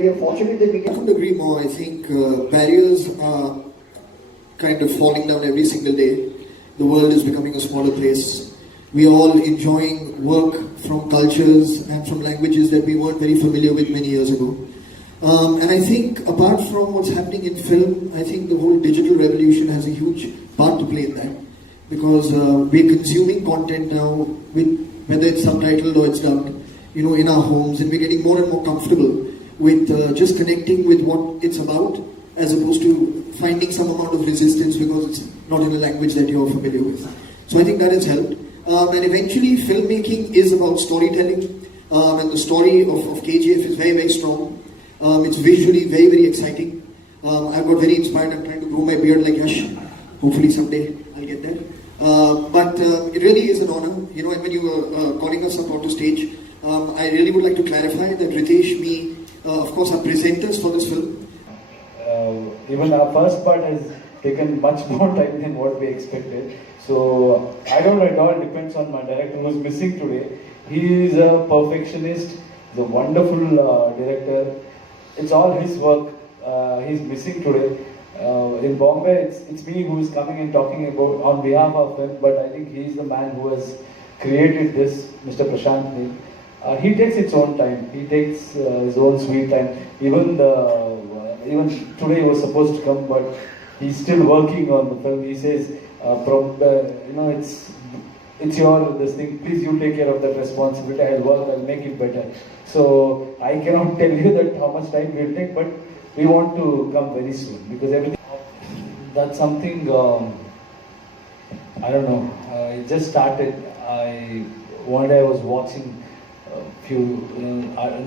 We are fortunate that we can. I couldn't agree more. I think barriers are kind of falling down every single day. The world is becoming a smaller place. We are all enjoying work from cultures and from languages that we weren't very familiar with many years ago. And I think apart from what's happening in film, I think the whole digital revolution has a huge part to play in that. Because we're consuming content now, with, whether it's subtitled or it's dubbed, in our homes, and we're getting more and more comfortable with just connecting with what it's about, as opposed to finding some amount of resistance because it's not in a language that you're familiar with. So I think that has helped. And eventually, filmmaking is about storytelling, and the story of KGF is very, very strong. It's visually very, very exciting. I've got very inspired. I'm trying to grow my beard like Yash. Hopefully someday I'll get there. But it really is an honor. And when you were calling us up onto stage, I really would like to clarify that Ritesh, me, of course, are presenters for this film. Even our first part has taken much more time than what we expected. So I don't know, it all depends on my director who's missing today. He is a perfectionist, he's a wonderful director. It's all his work. He's missing today. In Bombay, it's me who is coming and talking about on behalf of him, but I think he's the man who has created this, Mr. Prashant Neil. He takes his own time. He takes his own sweet time. Even today he was supposed to come, but he's still working on the film. He says, it's your this thing. Please you take care of that responsibility. I'll work. I'll make it better. So I cannot tell you that how much time we'll take, but we want to come very soon because everything. That's something. I don't know. I just started. One day I was watching a few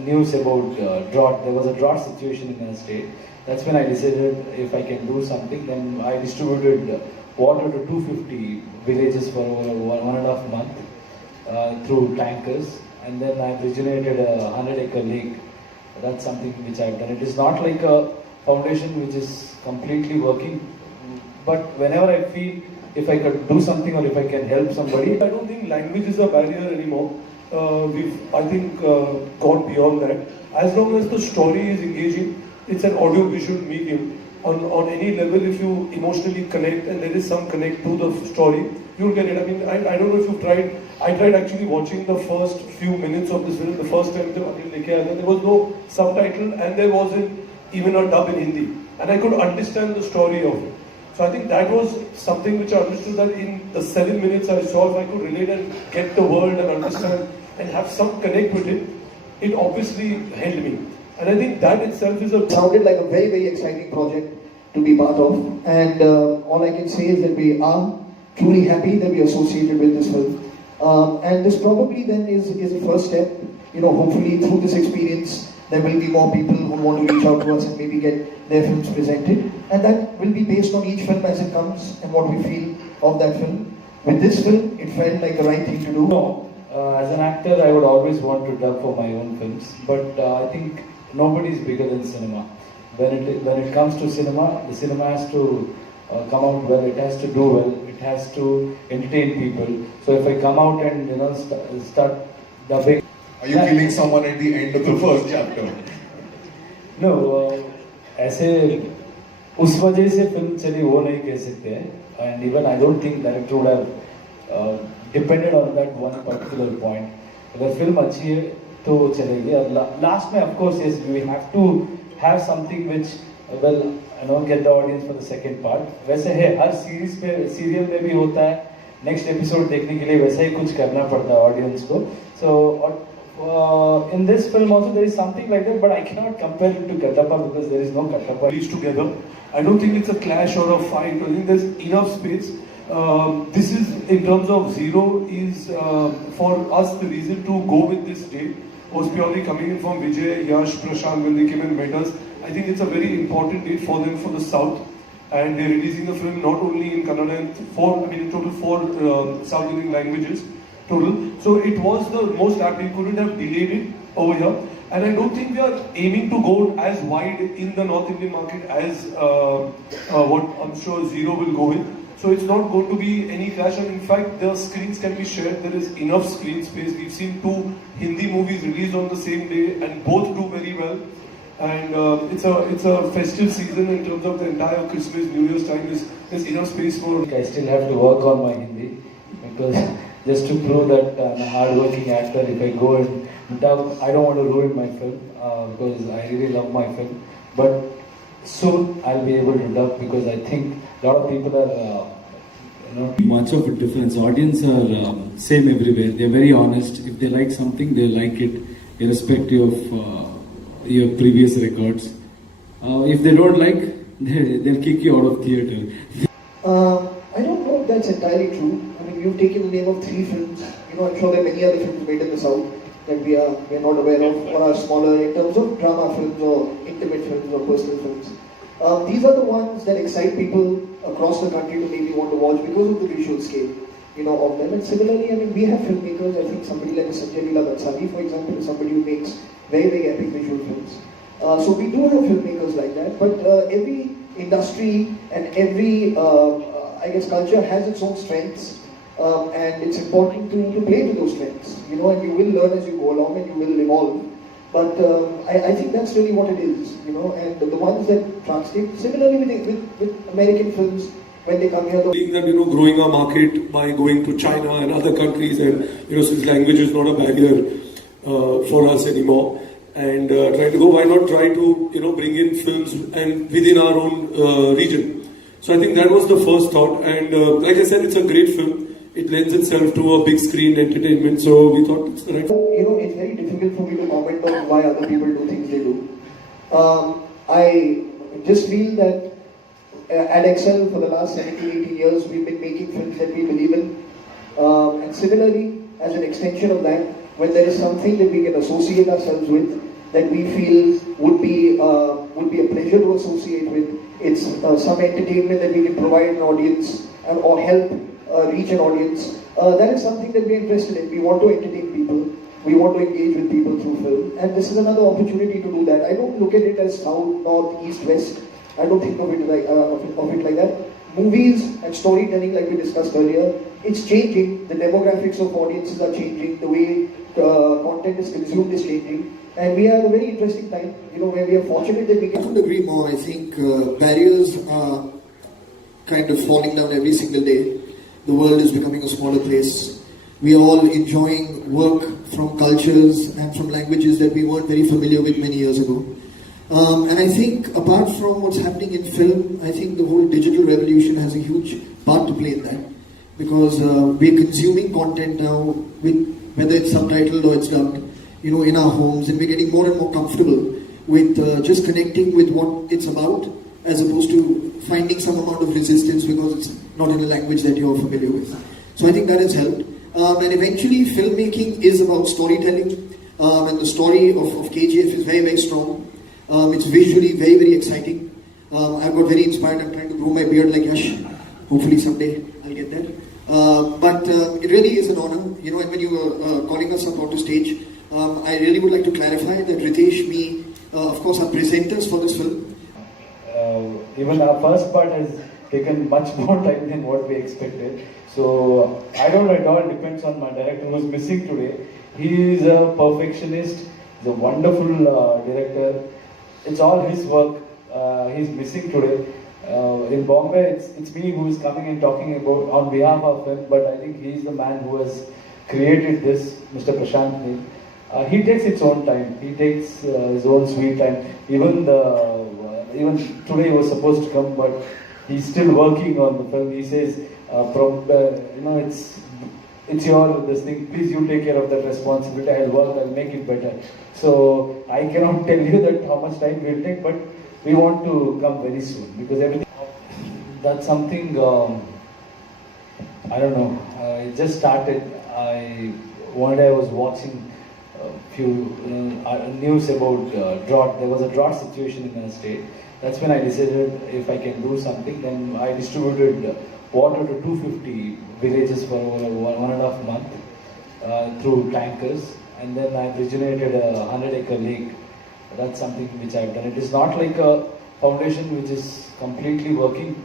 news about drought. There was a drought situation in our state. That's when I decided if I can do something. Then I distributed water to 250 villages for over 1.5 months through tankers, and then I've regenerated a 100-acre lake. That's something which I've done. It is not like a foundation which is completely working, but whenever I feel if I could do something or if I can help somebody. I don't think language is a barrier anymore. I think, gone beyond that. As long as the story is engaging, it's an audio-visual medium. On any level, if you emotionally connect and there is some connect to the story, you'll get it. I mean, I don't know if you've tried. I tried actually watching the first few minutes of this film. The first time there was no subtitle and there wasn't even a dub in Hindi. And I could understand the story of it. So I think that was something which I understood, that in the 7 minutes I saw, if I could relate and get the world and understand and have some connect with it, it obviously held me. And I think that itself is a... Sounded like a very, very exciting project to be part of. And all I can say is that we are truly happy that we are associated with this film. And this probably then is a first step. Hopefully through this experience, there will be more people who want to reach out to us and maybe get their films presented. And that will be based on each film as it comes and what we feel of that film. With this film, it felt like the right thing to do. No, as an actor, I would always want to dub for my own films. But I think nobody is bigger than cinema. When it comes to cinema, the cinema has to come out well. It has to do well. It has to entertain people. So if I come out and start dubbing. Are you killing someone at the end of the first chapter? No, ऐसे उस वजह से film चली वो नहीं कह सकते हैं. And even I don't think director would have depended on that one particular point. अगर फिल्म अच्छी है तो चलेगी. Last में of course yes, we have to have something which will get the audience for the second part. वैसे है हर series पे serial में भी होता है. Next episode देखने के लिए वैसा ही कुछ करना पड़ता है audience को. So in this film also there is something like that, but I cannot compare it to Kattappa because there is no Kattappa. These together. I don't think it's a clash or a fight. I think there's enough space. This is, in terms of Zero, is for us the reason to go with this date was purely coming in from Vijay, Yash, Prashant when they came and met us. I think it's a very important date for them for the South. And they're releasing the film not only in Kannada and in total 4 South Indian languages. Total. So it was the most apt. We couldn't have delayed it over here. And I don't think we are aiming to go as wide in the North Indian market as what I'm sure Zero will go with. So it's not going to be any clash. And in fact, the screens can be shared. There is enough screen space. We've seen 2 Hindi movies released on the same day and both do very well. and it's a festive season in terms of the entire Christmas, New Year's time. There's enough space for. I still have to work on my Hindi because just to prove that I'm a hard-working actor, if I go and dub, I don't want to ruin my film because I really love my film. But soon I'll be able to dub because I think a lot of people are, much of a difference. Audience are same everywhere. They're very honest. If they like something, they like it, irrespective of your previous records. If they don't like, they'll kick you out of theatre. I don't know if that's entirely true. I mean, you've taken the name of 3 films. You know, I'm sure there are many other films made in the South that we're not aware of or are smaller in terms of drama films or intimate films or personal films. These are the ones that excite people across the country to maybe want to watch because of the visual scale, you know, of them. And similarly, I mean, we have filmmakers. I think somebody like Sanjay Leela Bansali, for example, is somebody who makes very, very epic visual films. So we do have filmmakers like that, but every industry and every, I guess, culture has its own strengths, and it's important to play to those strengths, you know, and you will learn as you go along and you will evolve. But I think that's really what it is, you know, and the ones that translate, similarly with American films, when they come here. Being that, you know, growing our market by going to China and other countries, and, you know, since language is not a barrier for us anymore, and trying to go, why not try to, you know, bring in films and within our own region. So I think that was the first thought, and like I said, it's a great film. It lends itself to a big screen entertainment, so we thought it's the right. You know, it's very difficult for me to comment on why other people do things they do. I just feel that at Excel for the last 17, 18 years, we've been making films that we believe in. And similarly, as an extension of that, when there is something that we can associate ourselves with, that we feel would be a pleasure to associate with, it's some entertainment that we can provide an audience or help reach an audience. That is something that we're interested in. We want to entertain people. We want to engage with people through film. And this is another opportunity to do that. I don't look at it as south, north, east, west. I don't think of it like that. Movies and storytelling, like we discussed earlier, it's changing. The demographics of audiences are changing. The way content is consumed is changing. And we are at a very interesting time, you know, where we are fortunate that we can. I couldn't agree more. I think barriers are kind of falling down every single day. The world is becoming a smaller place. We are all enjoying work from cultures and from languages that we weren't very familiar with many years ago. And I think apart from what's happening in film, I think the whole digital revolution has a huge part to play in that. Because we're consuming content now, with whether it's subtitled or it's dubbed, you know, in our homes, and we're getting more and more comfortable with just connecting with what it's about, as opposed to finding some amount of resistance because it's not in a language that you're familiar with. So I think that has helped. And eventually, filmmaking is about storytelling, and the story of KGF is very, very strong. It's visually very, very exciting. I've got very inspired. I'm trying to grow my beard like Yash. Hopefully someday I'll get there. But it really is an honor. You know, and when you were calling us up onto stage, I really would like to clarify that Ritesh, me, of course, are presenters for this film. Even our first part has taken much more time than what we expected. So I don't know, it all depends on my director who's missing today. He is a perfectionist, he's a wonderful director. It's all his work. He's missing today. In Bombay, it's me who is coming and talking about on behalf of him, but I think he's the man who has created this, Mr. Prashant Neel. He takes his own time. He takes his own sweet time. Even today he was supposed to come, but he's still working on the film. He says, you know, it's your this thing. Please, you take care of that responsibility. I'll work. I'll make it better. So I cannot tell you that how much time we'll take, but we want to come very soon because everything. That's something. I don't know. It just started. One day I was watching a few news about drought. There was a drought situation in our state. That's when I decided if I can do something. Then I distributed water to 250 villages for over 1.5 months through tankers, and then I've regenerated a 100-acre lake. That's something which I've done. It is not like a foundation which is completely working,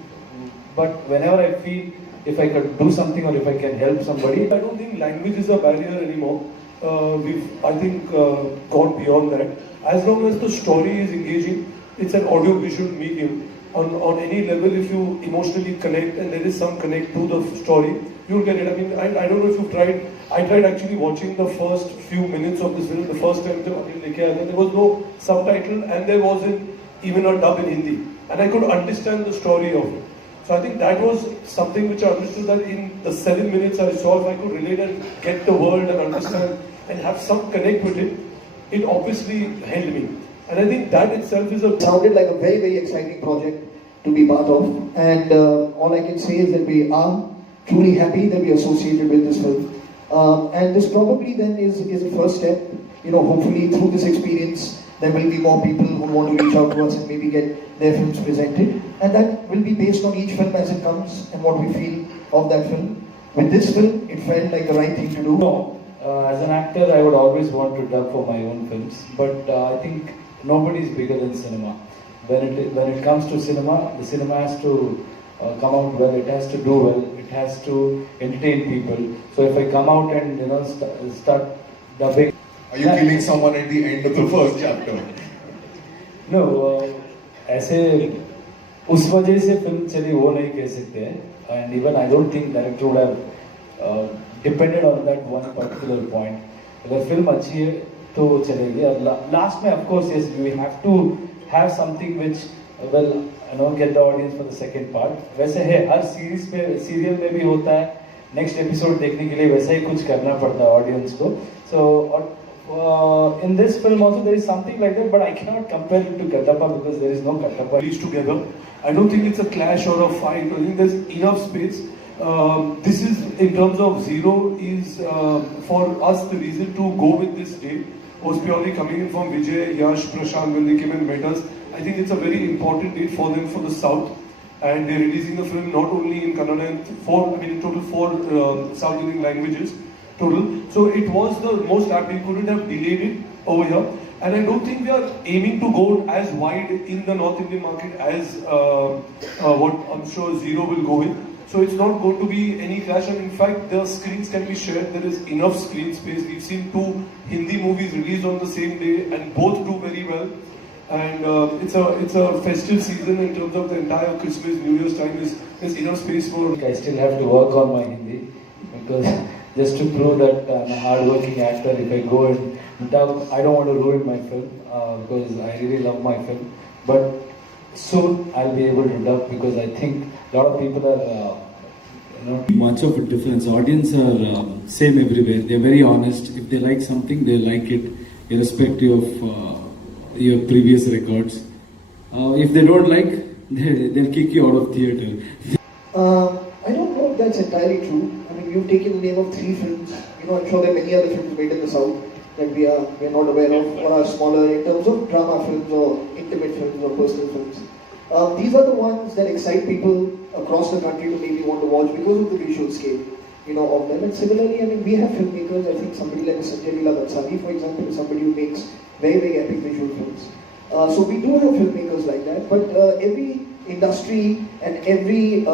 but whenever I feel if I could do something or if I can help somebody. I don't think language is a barrier anymore. We've, I think, gone beyond that. as long as the story is engaging, it's an audio-visual medium. On any level, if you emotionally connect and there is some connect to the story, you'll get it. I mean, I don't know if you've tried. I tried actually watching the first few minutes of this film the first time. There was no subtitle and there wasn't even a dub in Hindi, and I could understand the story of it. So I think that was something which I understood, that in the 7 minutes I saw, if I could relate and get the world and understand and have some connect with it, it obviously held me. And I think that itself is a... Sounded like a very, very exciting project to be part of. And all I can say is that we are truly happy that we are associated with this film. And this probably then is a first step. You know, hopefully through this experience, there will be more people who want to reach out to us and maybe get their films presented. And that will be based on each film as it comes and what we feel of that film. With this film, it felt like the right thing to do. No, as an actor, I would always want to dub for my own films. But I think nobody is bigger than cinema. When it comes to cinema, the cinema has to come out well. It has to do well. It has to entertain people. So if I come out and start dubbing. Are you killing someone at the end of the first chapter? No, ऐसे उस वजह से film चली वो नहीं कह सकते हैं. And even I don't think director would have depended on that one particular point. अगर फिल्म अच्छी है तो चलेगी. और लास्ट में of course yes, we have to have something which will get the audience for the second part. वैसे है हर series में सीरियल में भी होता है. नेक्स्ट एपिसोड देखने के लिए वैसा ही कुछ करना पड़ता है ऑडियंस को. So in this film also there is something like that, but I cannot compare it to Kattappa because there is no Kattappa. Released together. I don't think it's a clash or a fight. I think there's enough space. This is, in terms of Zero, is for us the reason to go with this date was purely coming in from Vijay, Yash, Prashant when they came and met us. I think it's a very important date for them for the South, and they're releasing the film not only in Kannada and in total four South Indian languages total. So it was the most apt. We couldn't have delayed it over here. And I don't think we are aiming to go as wide in the North Indian market as what I'm sure Zero will go with. So it's not going to be any clash, and in fact the screens can be shared. There is enough screen space. We've seen 2 Hindi movies released on the same day and both do very well. And it's a festive season in terms of the entire Christmas, New Year's time. There's enough space for... I still have to work on my Hindi because just to prove that I'm a hard-working actor, if I go and dub, I don't want to ruin my film because I really love my film. But soon I'll be able to dub because I think a lot of people are, Much of a difference. Audience are same everywhere. They're very honest. If they like something, they like it, irrespective of your previous records. If they don't like, they'll kick you out of theatre. I don't know if that's entirely true. I mean, you've taken the name of 3 films. I'm sure there are many other films made in the South that we are not aware of or are smaller in terms of drama films or intimate films or personal films. These are the ones that excite people across the country to maybe want to watch because of the visual scale, of them. And similarly, I mean, we have filmmakers. I think somebody like Sanjay Leela Bhansali, for example, is somebody who makes very, very epic visual films. So we do have filmmakers like that, but every industry and every,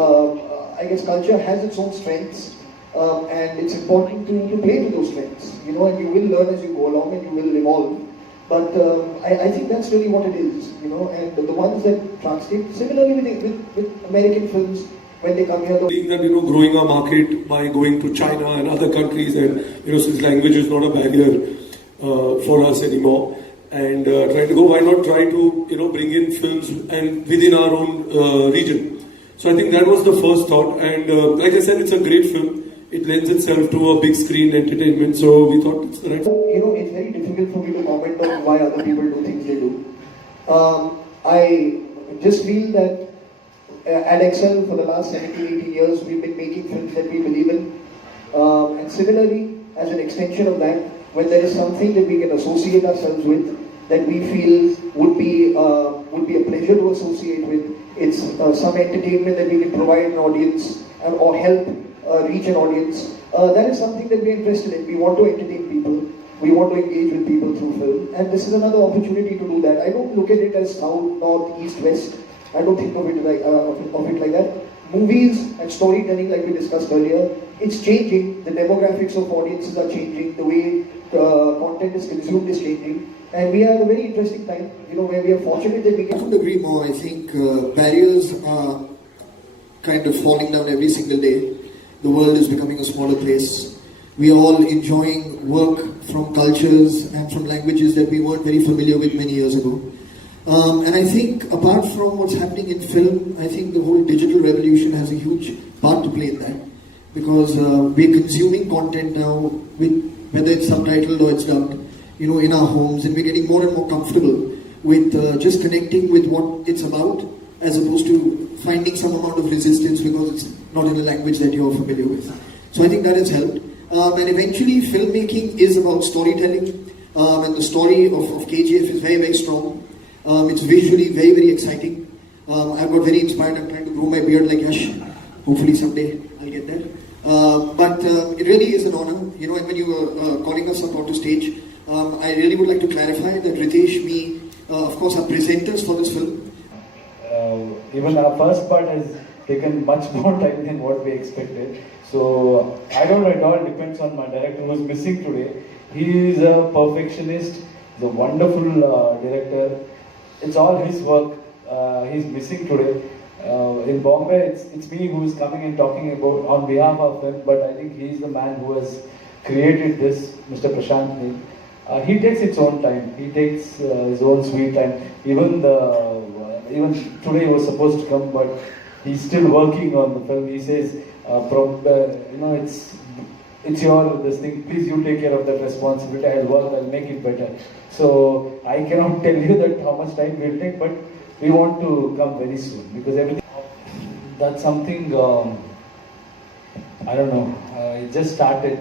culture has its own strengths, and it's important to play to those strengths, and you will learn as you go along and you will evolve. But I think that's really what it is, and the ones that translate. Similarly with American films, when they come here. Being that, growing our market by going to China and other countries, and, since language is not a barrier for us anymore, and trying to go, why not try to, bring in films and within our own region. So I think that was the first thought, and like I said, it's a great film. It lends itself to a big screen entertainment, so we thought it's the right. It's very difficult for me to comment on why other people do things they do. I just feel that at Excel for the last 17, 18 years, we've been making films that we believe in. And similarly, as an extension of that, when there is something that we can associate ourselves with, that we feel would be a pleasure to associate with, it's some entertainment that we can provide an audience or help reach an audience. That is something that we're interested in. We want to entertain people. We want to engage with people through film. And this is another opportunity to do that. I don't look at it as south, north, east, west. I don't think of it like that. Movies and storytelling, like we discussed earlier, it's changing. The demographics of audiences are changing. The way content is consumed is changing. And we are at a very interesting time, where we are fortunate that we can. I couldn't agree more. I think barriers are kind of falling down every single day. The world is becoming a smaller place. We are all enjoying work from cultures and from languages that we weren't very familiar with many years ago. And I think apart from what's happening in film, I think the whole digital revolution has a huge part to play in that. Because we're consuming content now, whether it's subtitled or it's dubbed, in our homes, and we're getting more and more comfortable with just connecting with what it's about, as opposed to finding some amount of resistance because it's not in a language that you're familiar with. So I think that has helped. And eventually, filmmaking is about storytelling, and the story of KGF is very, very strong. It's visually very, very exciting. I've got very inspired. I'm trying to grow my beard like Yash. Hopefully someday I'll get there. But it really is an honor. And when you were calling us up onto stage, I really would like to clarify that Ritesh, me, of course, are presenters for this film. Even our first part has taken much more time than what we expected. So I don't know, it all depends on my director who's missing today. He is a perfectionist, he's a wonderful director. It's all his work. He's missing today. In Bombay, it's me who is coming and talking about on behalf of him, but I think he's the man who has created this, Mr. Prashant Neil. He takes his own time. He takes his own sweet time. Even today he was supposed to come, but he's still working on the film. He says, it's your this thing. Please you take care of that responsibility. I'll work. I'll make it better. So I cannot tell you that how much time we'll take, but we want to come very soon because everything. That's something. I don't know. I just started.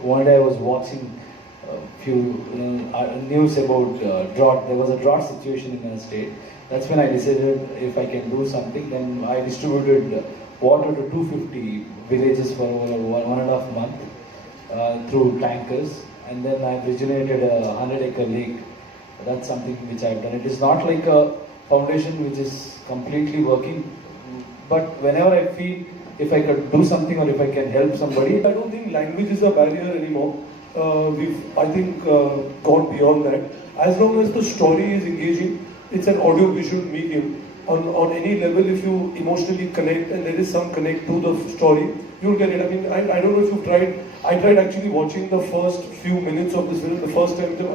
One day I was watching a few news about drought. There was a drought situation in our state. That's when I decided if I can do something. Then I distributed water to 250 villages for over 1.5 months through tankers, and then I've regenerated a 100-acre lake. That's something which I've done. It is not like a foundation which is completely working, but whenever I feel if I could do something or if I can help somebody. I don't think language is a barrier anymore. I think, gone beyond that. As long as the story is engaging, it's an audio-visual medium. On any level, if you emotionally connect and there is some connect to the story, you'll get it. I mean, I don't know if you've tried. I tried actually watching the first few minutes of this film. The first time there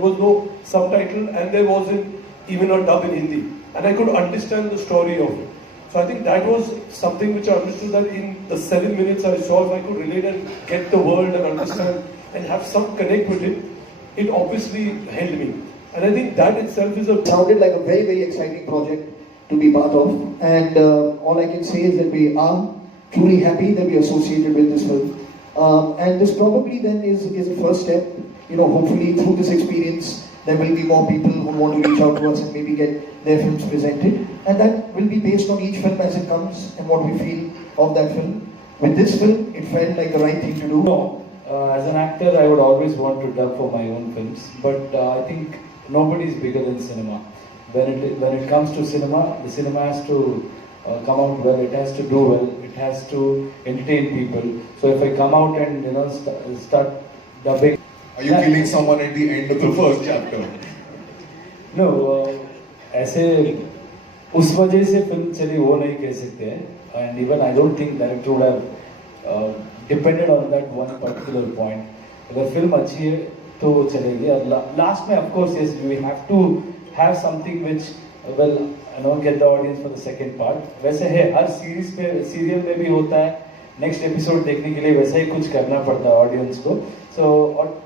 was no subtitle and there wasn't even a dub in Hindi. And I could understand the story of it. So I think that was something which I understood, that in the 7 minutes I saw, if I could relate and get the world and understand and have some connect with it, it obviously held me. And I think that itself is a... It sounded like a very, very exciting project to be part of. And all I can say is that we are truly happy that we are associated with this film. And this probably then is a first step. Hopefully through this experience, there will be more people who want to reach out to us and maybe get their films presented. And that will be based on each film as it comes and what we feel of that film. With this film, it felt like the right thing to do. No, as an actor, I would always want to dub for my own films. But I think nobody is bigger than cinema. When it comes to cinema, the cinema has to come out well. It has to do well. It has to entertain people. So if I come out and start dubbing. Are you killing someone at the end of the first chapter? No, ऐसे उस वजह से film चली वो नहीं कह सकते हैं. And even I don't think director would have depended on that one particular point. अगर फिल्म अच्छी है तो चलेगी. Last में of course yes, we have to have something which will get the audience for the second part. वैसे है हर serial में भी होता है. Next episode देखने के लिए वैसा ही कुछ करना पड़ता है audience को. So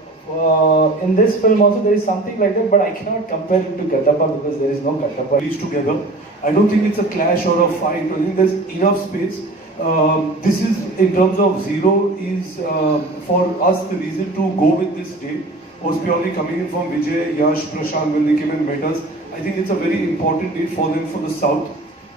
in this film also there is something like that, but I cannot compare it to Kattappa because there is no Kattappa. Reach together. I don't think it's a clash or a fight. I think there's enough space. This is, in terms of Zero, is for us the reason to go with this date was purely coming in from Vijay, Yash, Prashant when they came and met us. I think it's a very important date for them for the South,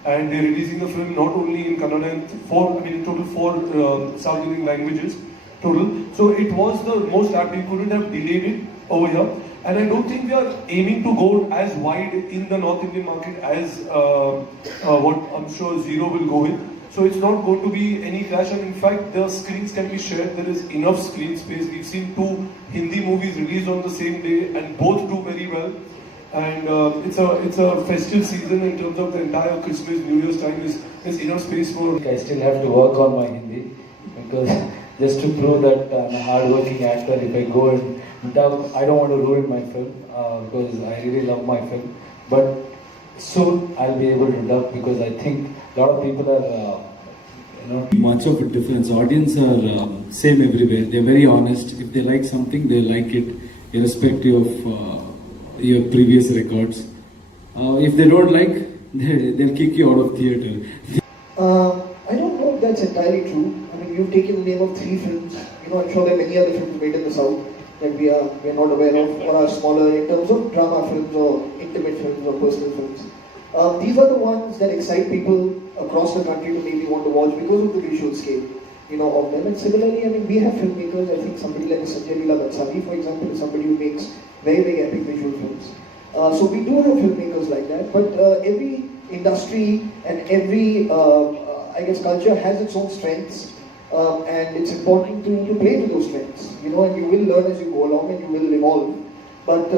and they're releasing the film not only in Kannada and in total four South Indian languages. Total. So it was the most apt. We couldn't have delayed it over here. And I don't think we are aiming to go as wide in the North Indian market as what I'm sure Zero will go with. So it's not going to be any clash, and in fact the screens can be shared. There is enough screen space. We've seen 2 Hindi movies released on the same day and both do very well. And it's a festive season in terms of the entire Christmas, New Year's time. There's enough space for. I still have to work on my Hindi because just to prove that I'm a hard-working actor, if I go and dub, I don't want to ruin my film because I really love my film. But soon I'll be able to dub because I think a lot of people are, Much of a difference. Audience are same everywhere. They're very honest. If they like something, they like it, irrespective of your previous records. If they don't like, they'll kick you out of theatre. I don't know if that's entirely true. I mean, you've taken the name of 3 films. I'm sure there are many other films made in the South that we're not aware of or are smaller in terms of drama films or intimate films or personal films. These are the ones that excite people across the country to maybe want to watch because of the visual scale, of them. And similarly, I mean, we have filmmakers. I think somebody like Sanjay Leela Bansali, for example, is somebody who makes very, very epic visual films. So we do have filmmakers like that, but every industry and every, culture has its own strengths, and it's important to play to those strengths, and you will learn as you go along and you will evolve. But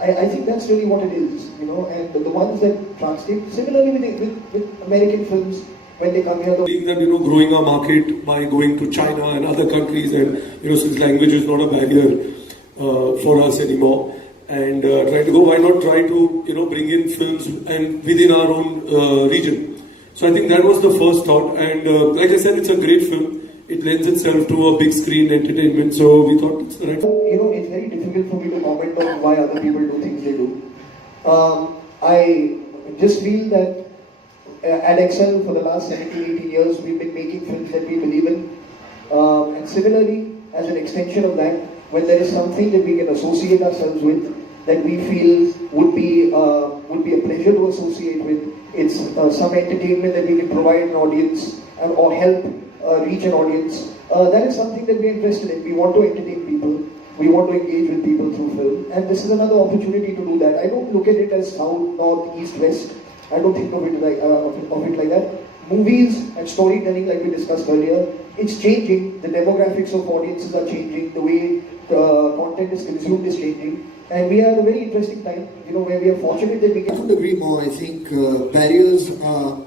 I think that's really what it is, and the ones that translate, similarly with American films, when they come here. That growing our market by going to China and other countries, and since language is not a barrier for us anymore, and try to go, why not try to bring in films and within our own region. So I think that was the first thought, and like I said, it's a great film. It lends itself to a big screen entertainment, so we thought it's the right. It's very difficult for me to comment on why other people do things they do. I just feel that at Excel for the last 17, 18 years, we've been making films that we believe in. And similarly, as an extension of that, when there is something that we can associate ourselves with, that we feel would be a pleasure to associate with, it's some entertainment that we can provide an audience or help reach an audience. That is something that we're interested in. We want to entertain people. We want to engage with people through film. And this is another opportunity to do that. I don't look at it as south, north, east, west. I don't think of it like that. Movies and storytelling, like we discussed earlier, it's changing. The demographics of audiences are changing. The way content is consumed is changing. And we are at a very interesting time, where we are fortunate that we can. I couldn't agree more. I think barriers are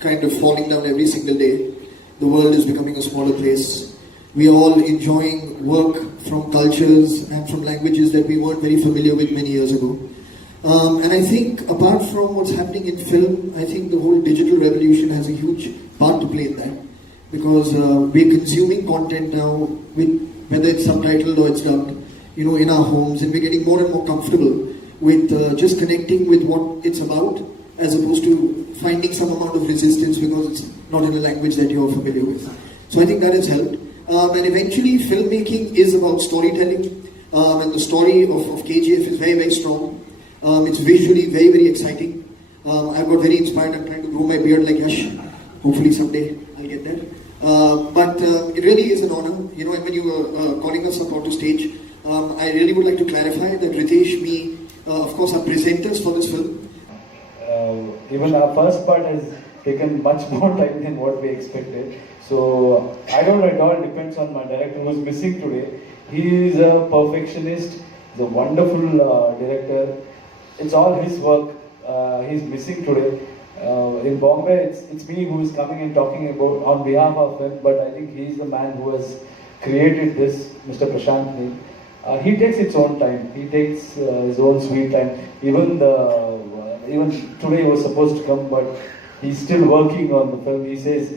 kind of falling down every single day. The world is becoming a smaller place. We are all enjoying work from cultures and from languages that we weren't very familiar with many years ago. And I think apart from what's happening in film, I think the whole digital revolution has a huge part to play in that. Because we're consuming content now, whether it's subtitled or it's dubbed, in our homes, and we're getting more and more comfortable with just connecting with what it's about, as opposed to finding some amount of resistance because it's not in a language that you're familiar with. So I think that has helped. And eventually, filmmaking is about storytelling, and the story of KGF is very, very strong. It's visually very, very exciting. I've got very inspired. I'm trying to grow my beard like Yash. Hopefully someday I'll get there. But it really is an honor. And when you were calling us up onto stage, I really would like to clarify that Ritesh, me, of course, are presenters for this film. Even our first part has taken much more time than what we expected. So I don't know, it all depends on my director who's missing today. He is a perfectionist, he's a wonderful director. It's all his work. He's missing today. In Bombay, it's me who is coming and talking about on behalf of him, but I think he's the man who has created this, Mr. Prashant Neel. He takes his own time. He takes his own sweet time. Even today he was supposed to come, but he's still working on the film. He says,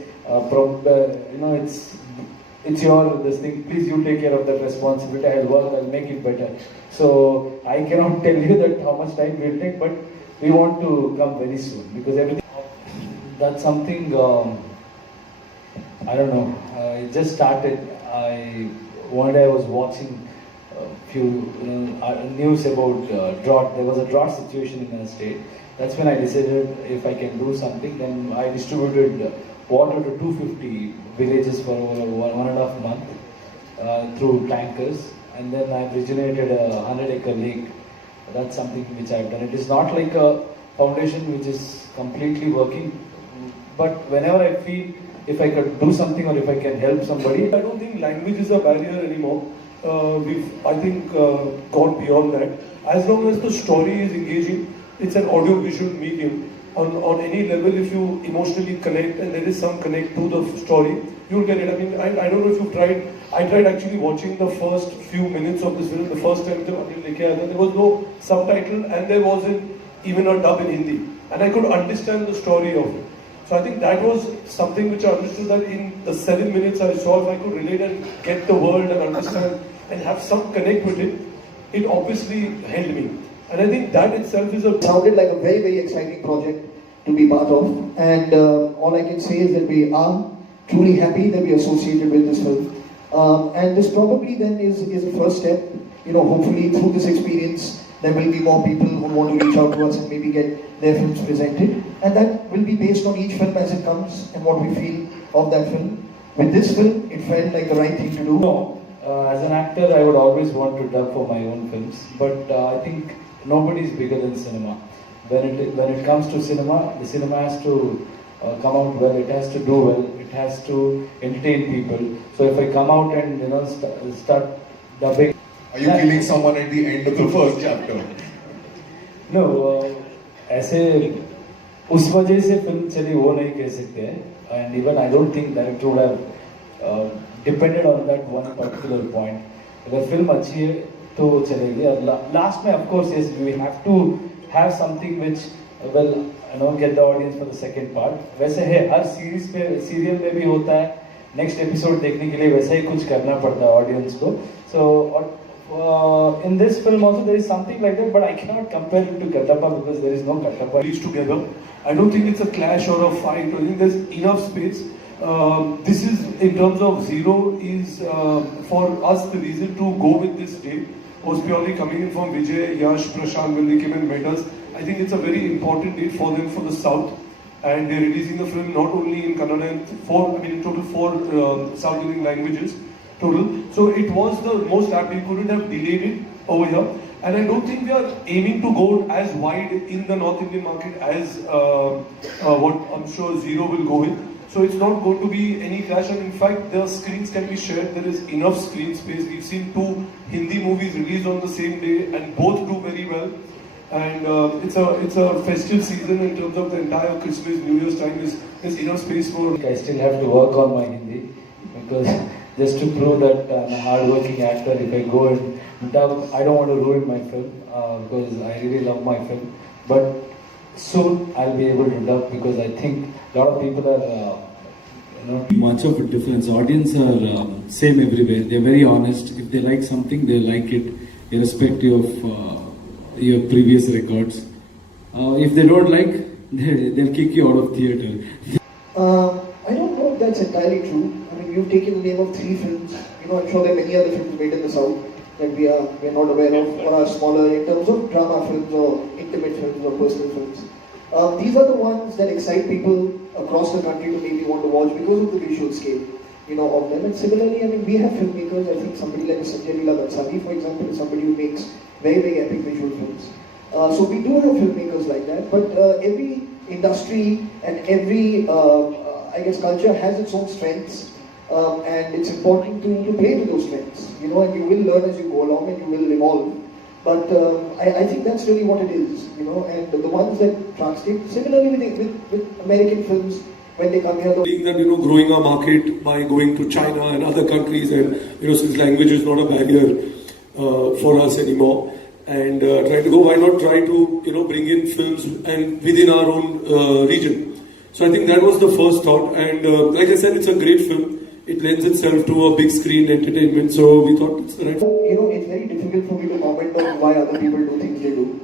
it's your this thing. Please you take care of that responsibility. I'll work. I'll make it better. So I cannot tell you that how much time we'll take, but we want to come very soon because everything. That's something. I don't know. It just started. One day I was watching a few news about drought. There was a drought situation in our state. That's when I decided if I can do something. Then I distributed water to 250 villages for over 1.5 months through tankers, and then I've regenerated a 100-acre lake. That's something which I've done. It is not like a foundation which is completely working. But whenever I feel if I could do something or if I can help somebody, I don't think language is a barrier anymore. I think, gone beyond that. As long as the story is engaging, it's an audio-visual medium. On any level, if you emotionally connect and there is some connect to the story, you'll get it. I mean, I don't know if you've tried. I tried actually watching the first few minutes of this film. The first time there was no subtitle and there wasn't even a dub in Hindi, and I could understand the story of it. So I think that was something which I understood, that in the 7 minutes I saw, if I could relate and get the world and understand and have some connect with it, it obviously held me. And I think that itself is a... Sounded like a very, very exciting project to be part of. And all I can say is that we are truly happy that we are associated with this film. And this probably then is the first step. You know, hopefully through this experience, there will be more people who want to reach out to us and maybe get their films presented. And that will be based on each film as it comes and what we feel of that film. With this film, it felt like the right thing to do. no, as an actor, I would always want to dub for my own films. But I think nobody is bigger than cinema. When it comes to cinema, the cinema has to come out well. It has to do well. It has to entertain people. So if I come out and start dubbing. Are you killing someone at the end of the first chapter? No, ऐसे उस वजह से film चली वो नहीं कह सकते हैं. And even I don't think that it would have depended on that one particular point. अगर फिल्म अच्छी है तो चलेगी. Last में of course yes, we have to have something which will get the audience for the second part. वैसे है हर series पे serial में भी होता है. नेक्स्ट एपिसोड देखने के लिए वैसा ही कुछ करना पड़ता है ऑडियंस को. So in this film also there is something like that, but I cannot compare it to Kattappa because there is no Kattappa. Released together. I don't think it's a clash or a fight. I think there's enough space. This is, in terms of Zero, is for us the reason to go with this date was purely coming in from Vijay, Yash, Prashant when they came and met us. I think it's a very important date for them for the South, and they're releasing the film not only in Kannada and in total four South Indian languages total. So it was the most apt. We couldn't have delayed it over here. And I don't think we are aiming to go as wide in the North Indian market as what I'm sure Zero will go with. So it's not going to be any clash, and in fact the screens can be shared. There is enough screen space. We've seen 2 Hindi movies released on the same day and both do very well. And it's a festive season in terms of the entire Christmas, New Year's time. There's enough space for... I still have to work on my Hindi because just to prove that I'm a hard-working actor, if I go and dub, I don't want to ruin my film because I really love my film. But soon I'll be able to dub because I think a lot of people are, Much of a difference. Audience are same everywhere. They're very honest. If they like something, they like it, irrespective of your previous records. If they don't like, they'll kick you out of theatre. I don't know if that's entirely true. I mean, you've taken the name of 3 films. I'm sure there are many other films made in the South that we are not aware of or are smaller in terms of drama films or intimate films or personal films. These are the ones that excite people across the country to maybe want to watch because of the visual scale, of them. And similarly, I mean, we have filmmakers. I think somebody like Sanjay Leela Bansali, for example, is somebody who makes very, very epic visual films. So we do have filmmakers like that, but every industry and every, culture has its own strengths, and it's important to play to those strengths, and you will learn as you go along and you will evolve. But I think that's really what it is, and the ones that translate. Similarly with American films, when they come here, Being that, growing our market by going to China and other countries, and, since language is not a barrier for us anymore, and try to go, why not try to, bring in films and within our own region. So I think that was the first thought, and like I said, it's a great film. It lends itself to a big screen entertainment, so we thought it's the right. It's very difficult for me to comment on why other people do things they do.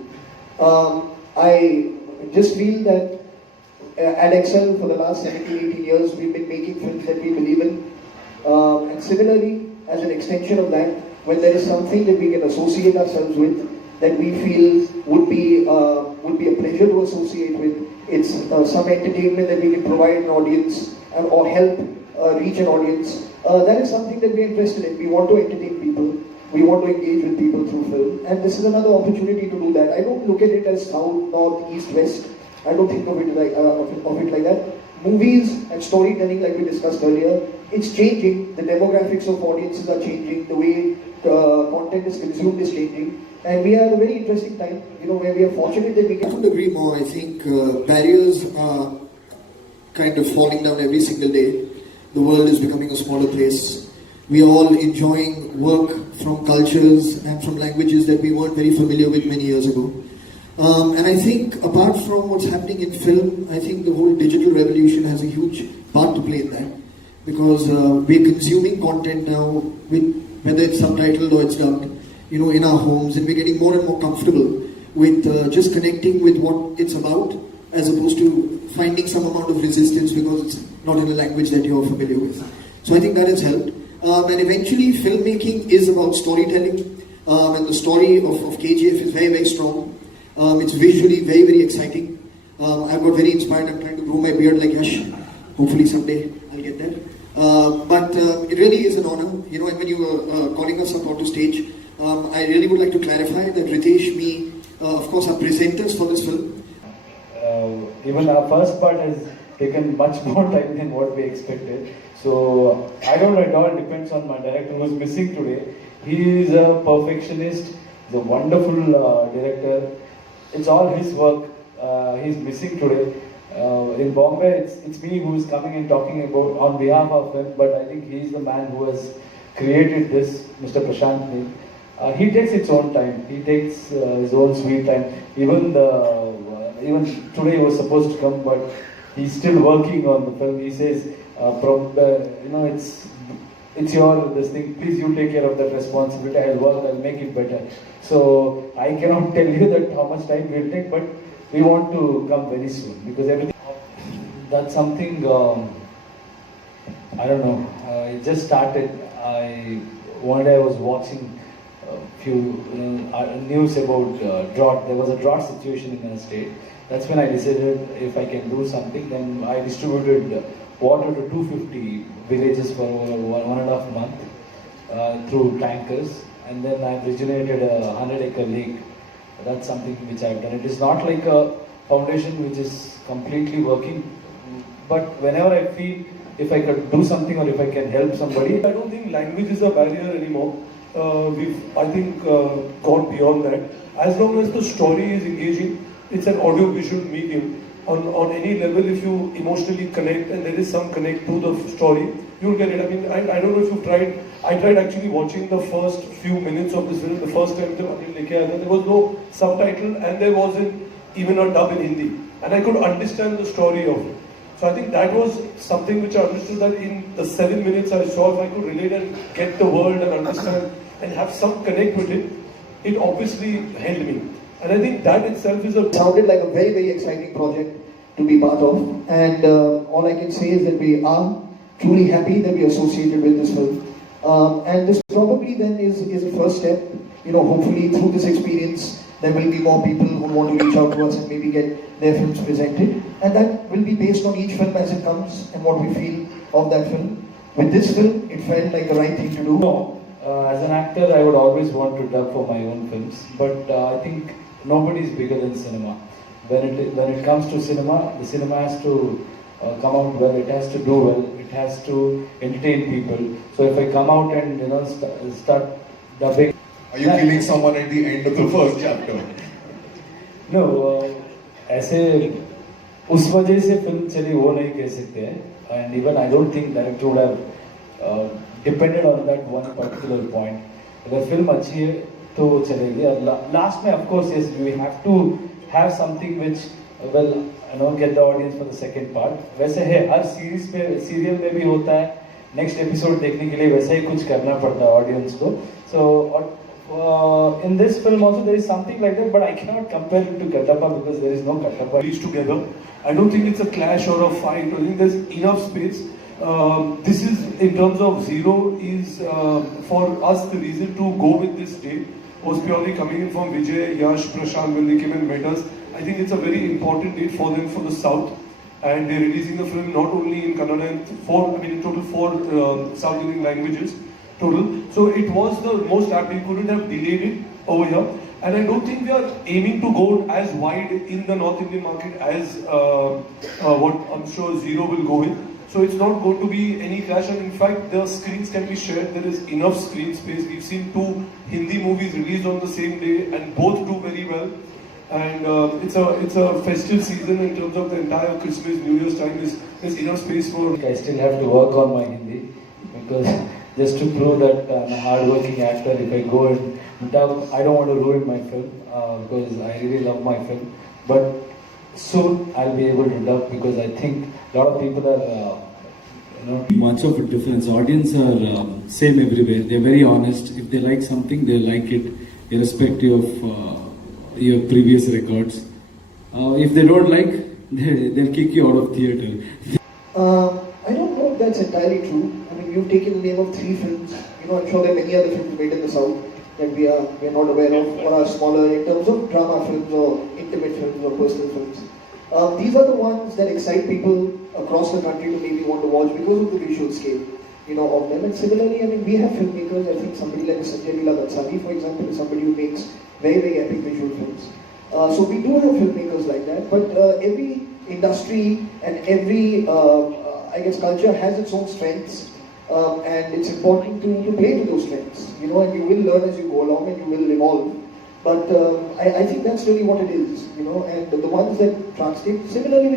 I just feel that at Excel for the last 17, 18 years, we've been making films that we believe in. And similarly, as an extension of that, when there is something that we can associate ourselves with, that we feel would be a pleasure to associate with, it's some entertainment that we can provide an audience or help reach an audience, that is something that we're interested in. We want to entertain people. We want to engage with people through film. And this is another opportunity to do that. I don't look at it as south, north, east, west. I don't think of it like that. movies and storytelling, like we discussed earlier, it's changing. The demographics of audiences are changing. The way content is consumed is changing. And we are at a very interesting time, where we are fortunate that we can. I couldn't agree more. I think barriers are kind of falling down every single day. The world is becoming a smaller place. We are all enjoying work from cultures and from languages that we weren't very familiar with many years ago. And I think apart from what's happening in film, I think the whole digital revolution has a huge part to play in that. Because we're consuming content now, whether it's subtitled or it's dubbed, in our homes, and we're getting more and more comfortable with just connecting with what it's about, as opposed to finding some amount of resistance because it's not in a language that you're familiar with. So I think that has helped. And eventually, filmmaking is about storytelling, and the story of KGF is very, very strong. It's visually very, very exciting. I've got very inspired. I'm trying to grow my beard like Yash. Hopefully someday I'll get there. But it really is an honor. And when you were calling us up onto stage, I really would like to clarify that Ritesh, me, of course, are presenters for this film. Even our first part has taken much more time than what we expected. So I don't know, it all depends on my director who's missing today. He is a perfectionist, he's a wonderful director. It's all his work. He's missing today. In Bombay, it's me who's coming and talking about on behalf of him, but I think he's the man who has created this, Mr. Prashant Neil. He takes his own time. He takes his own sweet time. Even today he was supposed to come, but he's still working on the film. He says, it's your this thing. Please you take care of that responsibility. I'll work. I'll make it better. So I cannot tell you that how much time we'll take, but we want to come very soon because everything. That's something. I don't know. It just started. One day I was watching a few news about drought. There was a drought situation in our state. That's when I decided if I can do something. Then I distributed water to 250 villages for over 1.5 months through tankers, and then I've regenerated a 100-acre lake. That's something which I've done. It is not like a foundation which is completely working, but whenever I feel if I could do something or if I can help somebody. I don't think language is a barrier anymore. I think, gone beyond that. As long as the story is engaging, it's an audio-visual medium. On any level, if you emotionally connect and there is some connect to the story, you'll get it. I mean, I don't know if you've tried. I tried actually watching the first few minutes of this film. The first time there was no subtitle and there wasn't even a dub in Hindi. And I could understand the story of it. So I think that was something which I understood, that in the 7 minutes I saw, if I could relate and get the world and understand and have some connect with it, it obviously held me. And I think that itself is a... It sounded like a very, very exciting project to be part of. And all I can say is that we are truly happy that we are associated with this film. And this probably then is a first step. Hopefully through this experience, there will be more people who want to reach out to us and maybe get their films presented. And that will be based on each film as it comes and what we feel of that film. With this film, it felt like the right thing to do. No, as an actor, I would always want to dub for my own films. But I think nobody is bigger than cinema. When it comes to cinema, the cinema has to come out well. It has to do well. It has to entertain people. So if I come out and start dubbing. Are you killing someone at the end of the first chapter? No, ऐसे उस वजह से film चली वो नहीं कह सकते हैं. And even I don't think director would have depended on that one particular point. अगर फिल्म अच्छी है तो चलेगी. Last में of course yes, we have to have something which will get the audience for the second part. वैसे है हर series पे serial में भी होता है. Next episode देखने के लिए वैसा ही कुछ करना पड़ता है audience को. So in this film also there is something like that, but I cannot compare it to Kattappa because there is no Kattappa. These together. I don't think it's a clash or a fight. I think there's enough space. This is, in terms of Zero, is for us the reason to go with this date was purely coming in from Vijay, Yash, Prashant when they came and met us. I think it's a very important date for them for the South, and they're releasing the film not only in Kannada and in total 4 South Indian languages total. So it was the most apt. We couldn't have delayed it over here. And I don't think we are aiming to go as wide in the North Indian market as what I'm sure Zero will go with. So it's not going to be any clash, and in fact the screens can be shared. There is enough screen space. We've seen 2 Hindi movies released on the same day and both do very well. And it's a festive season in terms of the entire Christmas, New Year's time. There's enough space for. I still have to work on my Hindi because just to prove that I'm a hard-working actor, if I go and dub, I don't want to ruin my film because I really love my film. But soon I'll be able to dub because I think a lot of people are, Much of a difference. Audience are same everywhere. They're very honest. If they like something, they like it, irrespective of your previous records. If they don't like, they'll kick you out of theatre. I don't know if that's entirely true. I mean, you've taken the name of 3 films. I'm sure there are many other films made in the South that we are not aware of or are smaller in terms of drama films or intimate films or personal films. These are the ones that excite people across the country to maybe want to watch because of the visual scale, of them. And similarly, I mean, we have filmmakers. I think somebody like Sanjay Leela Bansali, for example, is somebody who makes very, very epic visual films. So we do have filmmakers like that. But every industry and every, I guess, culture has its own strengths. And it's important to play to those strengths, and you will learn as you go along and you will evolve. But I think that's really what it is, and the ones that translate, similarly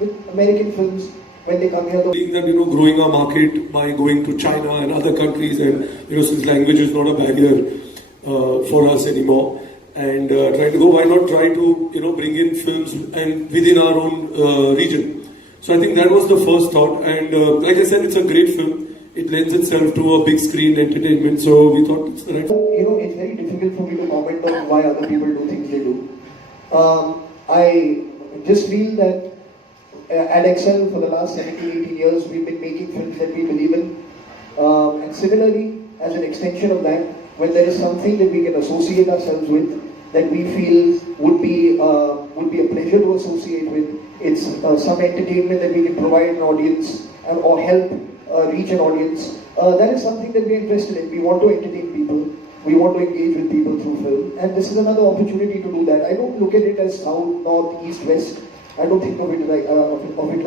with American films, when they come here. Being that, growing our market by going to China and other countries, and, since language is not a barrier for us anymore, and trying to go, why not try to, bring in films and within our own region. So I think that was the first thought, and like I said, it's a great film. It lends itself to a big screen entertainment, so we thought it's the right. It's very difficult for me to comment on why other people do things they do. I just feel that at Excel for the last 17, 18 years, we've been making films that we believe in. And similarly, as an extension of that, when there is something that we can associate ourselves with, that we feel would be a pleasure to associate with, it's some entertainment that we can provide an audience or help reach an audience. That is something that we're interested in. We want to entertain people. We want to engage with people through film. And this is another opportunity to do that. I don't look at it as south, north, east, west. I don't think of it like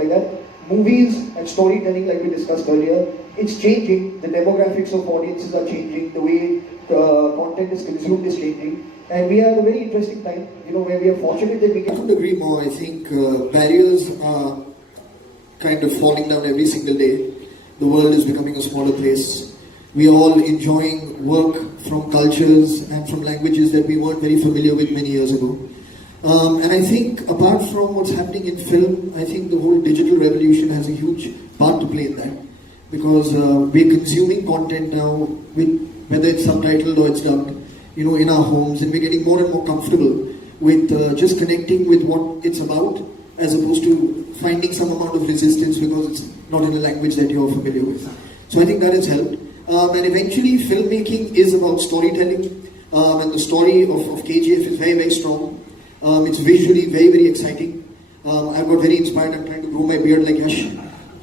that. Movies and storytelling, like we discussed earlier, it's changing. The demographics of audiences are changing. The way content is consumed is changing. And we are at a very interesting time, where we are fortunate that we can... I couldn't agree more. I think barriers are kind of falling down every single day. The world is becoming a smaller place. We are all enjoying work from cultures and from languages that we weren't very familiar with many years ago. And I think apart from what's happening in film, I think the whole digital revolution has a huge part to play in that. Because we're consuming content now, whether it's subtitled or it's dubbed, in our homes, and we're getting more and more comfortable with just connecting with what it's about, as opposed to finding some amount of resistance because it's not in a language that you're familiar with. So I think that has helped. And eventually, filmmaking is about storytelling, and the story of KGF is very, very strong. It's visually very, very exciting. I've got very inspired. I'm trying to grow my beard like Yash.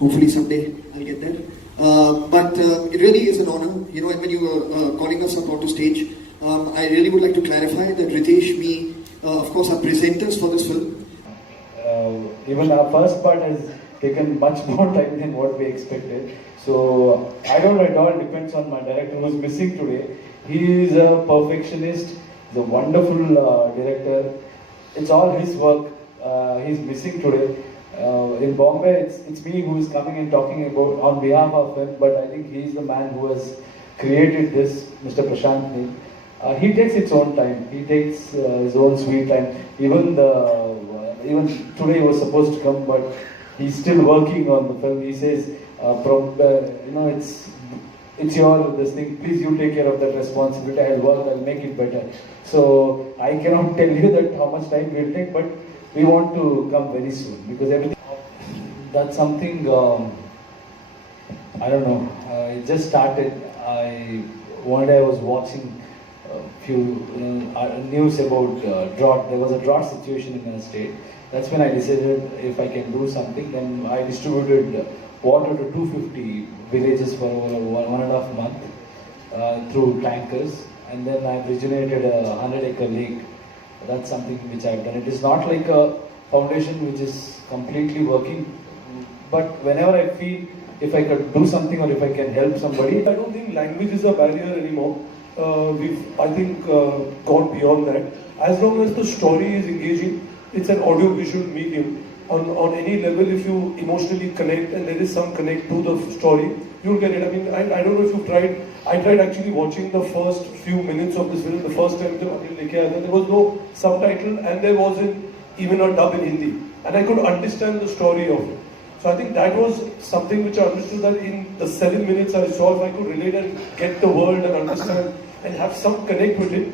Hopefully someday I'll get there. But it really is an honor. And when you were calling us up onto stage, I really would like to clarify that Ritesh, me, of course, are presenters for this film. Even our first part has taken much more time than what we expected. So I don't know, it all depends on my director who's missing today. He is a perfectionist, he's a wonderful director. It's all his work. He's missing today. In Bombay, it's me who is coming and talking about on behalf of him, but I think he's the man who has created this, Mr. Prashant Neel. He takes his own time. He takes his own sweet time. Even today he was supposed to come, but he's still working on the film. He says, it's your this thing. Please you take care of that responsibility. I'll work. I'll make it better. So I cannot tell you that how much time we'll take, but we want to come very soon because everything. That's something. I don't know. It just started. One day I was watching a few news about drought. There was a drought situation in our state. That's when I decided if I can do something. Then I distributed water to 250 villages for over 1.5 months through tankers. and then I've originated a 100-acre lake. That's something which I've done. It is not like a foundation which is completely working, but whenever I feel if I could do something or if I can help somebody. I don't think language is a barrier anymore. I think, gone beyond that. As long as the story is engaging, it's an audio-visual medium. On any level, if you emotionally connect and there is some connect to the story, you'll get it. I mean, I don't know if you've tried. I tried actually watching the first few minutes of this film. The first time there was no subtitle and there wasn't even a dub in Hindi, and I could understand the story of it. So I think that was something which I understood, that in the 7 minutes I saw, if I could relate and get the world and understand and have some connect with it,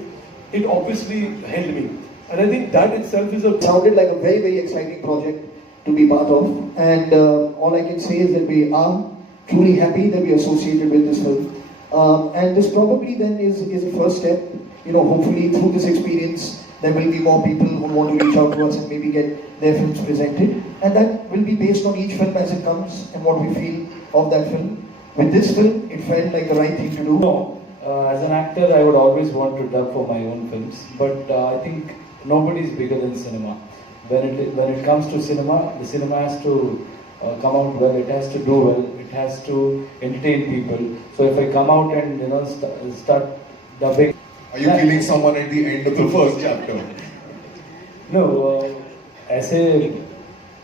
it obviously held me. And I think that itself is a... Sounded like a very, very exciting project to be part of. And all I can say is that we are truly happy that we are associated with this film. And this probably then is a first step. You know, hopefully through this experience, there will be more people who want to reach out to us and maybe get their films presented. And that will be based on each film as it comes and what we feel of that film. With this film, it felt like the right thing to do. No, as an actor, I would always want to dub for my own films, but I think nobody is bigger than cinema. When it comes to cinema, the cinema has to come out well. It has to do well. It has to entertain people. So if I come out and start dubbing. Are you killing someone at the end of the first chapter? No, ऐसे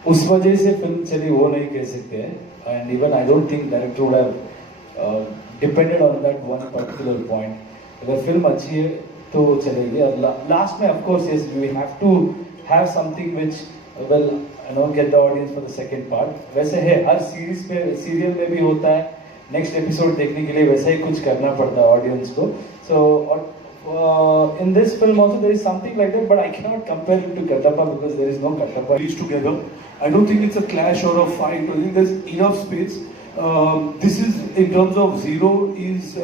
उस वजह से film चली वो नहीं कह सकते हैं. And even I don't think director would have depended on that one particular point. अगर फिल्म अच्छी है तो चलेगी. Last में of course yes, we have to have something which will get the audience for the second part. वैसे है हर series में serial में भी होता है. नेक्स्ट एपिसोड देखने के लिए वैसा ही कुछ करना पड़ता है ऑडियंस को. So in this film also there is something like that, but I cannot compare it to Kattappa because there is no Kattappa. Reach together. I don't think it's a clash or a fight. I think there's enough space. This is, in terms of Zero, is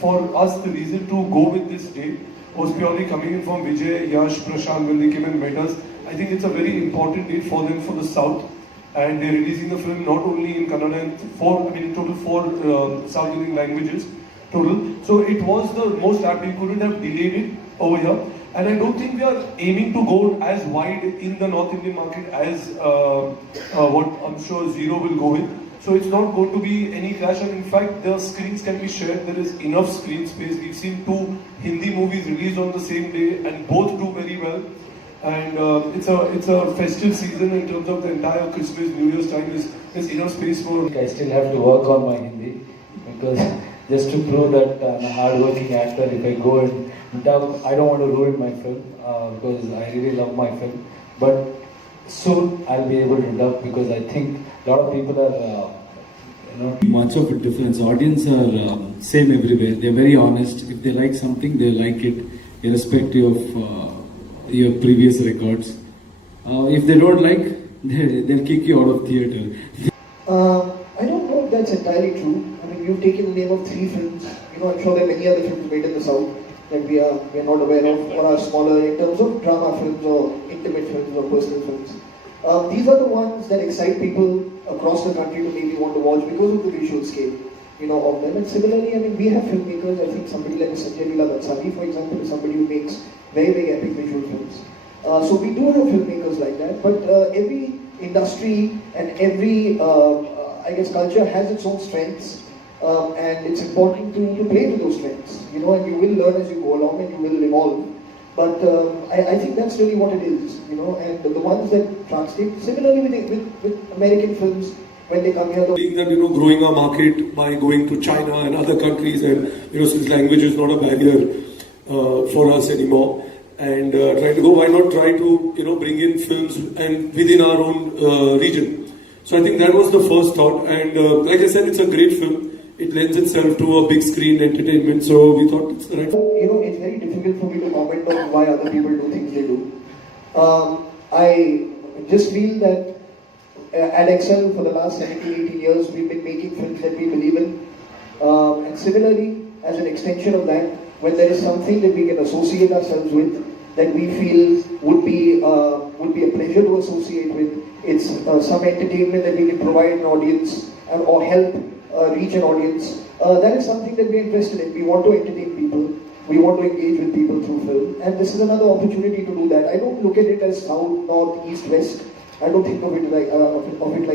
for us the reason to go with this date was purely coming in from Vijay, Yash, Prashant when they came and met us. I think it's a very important date for them for the South, and they're releasing the film not only in Kannada and total four South Indian languages total. So it was the most apt. We couldn't have delayed it over here. And I don't think we are aiming to go as wide in the North Indian market as what I'm sure Zero will go with. So it's not going to be any clash, and in fact the screens can be shared. There is enough screen space. We've seen 2 Hindi movies released on the same day and both do very well. And it's a festive season in terms of the entire Christmas, New Year's time. There's enough space for... I still have to work on my Hindi because just to prove that I'm a hard-working actor, if I go and dub, I don't want to ruin my film because I really love my film. But soon I'll be able to dub because I think a lot of people are, Much of a difference. Audience are same everywhere. They're very honest. If they like something, they like it, irrespective of your previous records. If they don't like, they'll kick you out of theatre. I don't know if that's entirely true. I mean, you've taken the name of 3 films. I'm sure there are many other films made in the South that we are not aware of or are smaller in terms of drama films or intimate films or personal films. These are the ones that excite people across the country to maybe want to watch because of the visual scale, of them. And similarly, I mean, we have filmmakers. I think somebody like Sanjay Leela Bhansali, for example, is somebody who makes very, very epic visual films. So we do have filmmakers like that, but every industry and every, culture has its own strengths, and it's important to play to those strengths, and you will learn as you go along and you will evolve. But I think that's really what it is, and the ones that translate. Similarly with American films, when they come here, Being that, growing our market by going to China and other countries, and, since language is not a barrier for us anymore, and trying to go, why not try to, bring in films and within our own region. So I think that was the first thought, and like I said, it's a great film. It lends itself to a big screen entertainment, so we thought it's the right. It's very difficult for me to comment on why other people do things they do. I just feel that at Excel for the last 17, 18 years, we've been making films that we believe in. And similarly, as an extension of that, when there is something that we can associate ourselves with, that we feel would be a pleasure to associate with, it's some entertainment that we can provide an audience or help reach an audience. That is something that we're interested in. We want to entertain people. We want to engage with people through film, and this is another opportunity to do that. I don't look at it as south, north, east, west. I don't think of it like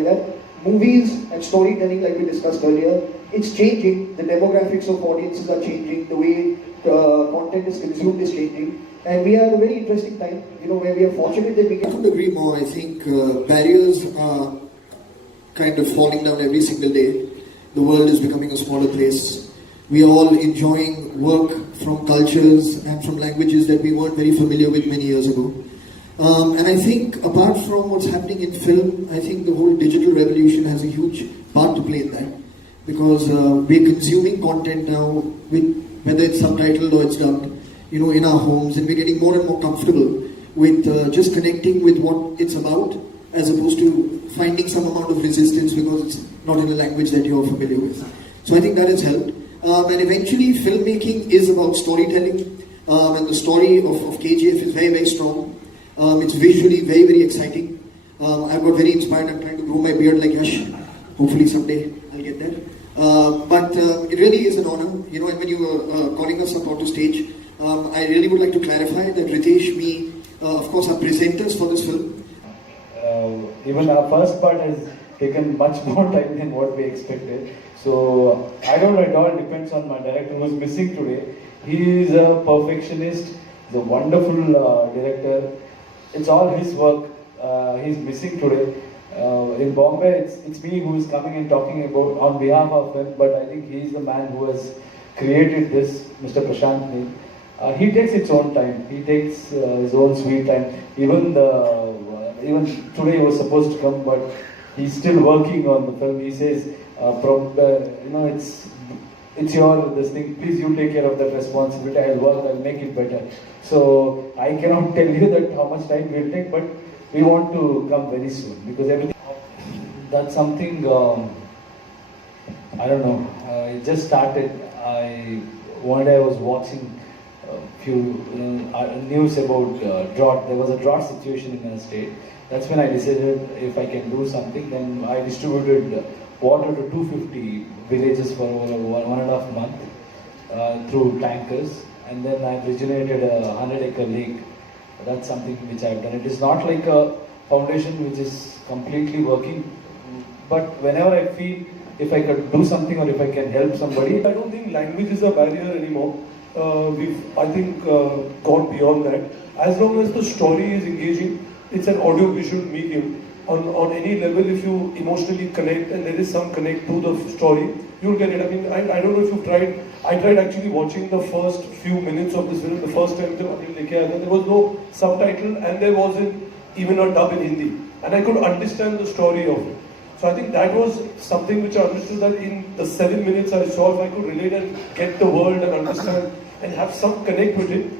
that. Movies and storytelling, like we discussed earlier, it's changing. The demographics of audiences are changing. The way content is consumed is changing, and we are at a very interesting time. Where we are fortunate that we I couldn't agree more. I think barriers are kind of falling down every single day. The world is becoming a smaller place. We are all enjoying work from cultures and from languages that we weren't very familiar with many years ago. And I think apart from what's happening in film, I think the whole digital revolution has a huge part to play in that. Because we're consuming content now, whether it's subtitled or it's dubbed, in our homes, and we're getting more and more comfortable with just connecting with what it's about, as opposed to finding some amount of resistance because it's not in a language that you're familiar with. So I think that has helped. And eventually, filmmaking is about storytelling, and the story of KGF is very, very strong. It's visually very, very exciting. I've got very inspired. I'm trying to grow my beard like Yash. Hopefully someday I'll get there. But it really is an honor. And when you were calling us up onto stage, I really would like to clarify that Ritesh, me, of course, are presenters for this film. Even our first part has taken much more time than what we expected. So I don't know, it all depends on my director who's missing today. He is a perfectionist, he's a wonderful director. It's all his work. He's missing today. In Bombay, it's me who is coming and talking about on behalf of him, but I think he's the man who has created this, Mr. Prashant Neel. He takes his own time. He takes his own sweet time. Even today he was supposed to come, but he's still working on the film. He says, it's your this thing. Please you take care of that responsibility. I'll work. I'll make it better. So I cannot tell you that how much time we'll take, but we want to come very soon because everything. That's something. I don't know. I just started. One day I was watching a few news about drought. There was a drought situation in our state. That's when I decided if I can do something. Then I distributed water to 250 villages for over 1.5 months through tankers, and then I've regenerated a 100-acre lake. That's something which I've done. It is not like a foundation which is completely working, but whenever I feel if I could do something or if I can help somebody. I don't think language is a barrier anymore. I think, gone beyond that. As long as the story is engaging, it's an audio-visual medium. On any level, if you emotionally connect and there is some connect to the story, you'll get it. I mean, I don't know if you've tried. I tried actually watching the first few minutes of this film. The first time there was no subtitle and there wasn't even a dub in Hindi. And I could understand the story of it. So I think that was something which I understood, that in the 7 minutes I saw, if I could relate and get the world and understand and have some connect with it,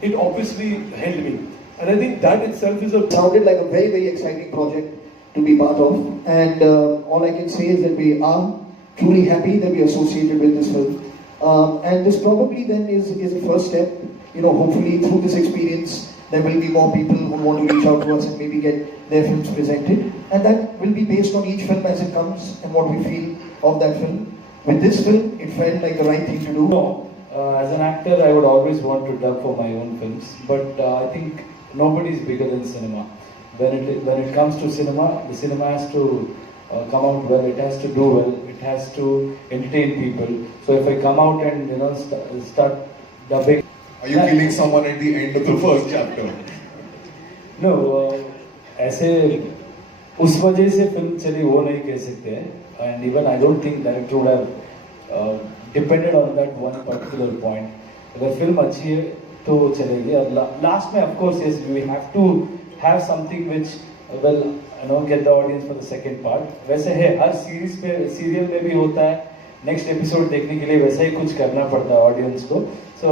it obviously held me. And I think that itself is a... sounded like a very, very exciting project to be part of. And all I can say is that we are truly happy that we are associated with this film. And this probably then is a first step. Hopefully through this experience, there will be more people who want to reach out to us and maybe get their films presented. And that will be based on each film as it comes and what we feel of that film. With this film, it felt like the right thing to do. No, as an actor, I would always want to dub for my own films. But I think nobody is bigger than cinema. When it comes to cinema, the cinema has to come out well. It has to do well. It has to entertain people. So if I come out and start dubbing. Are you killing someone at the end of the first chapter? No, ऐसे उस वजह से film चली वो नहीं कह सकते हैं. And even I don't think director would have depended on that one particular point. अगर फिल्म अच्छी है तो चलेगी. Last में of course yes, we have to have something which will get the audience for the second part. वैसे है हर series पे serial में भी होता है. Next episode देखने के लिए वैसा ही कुछ करना पड़ता है audience को. So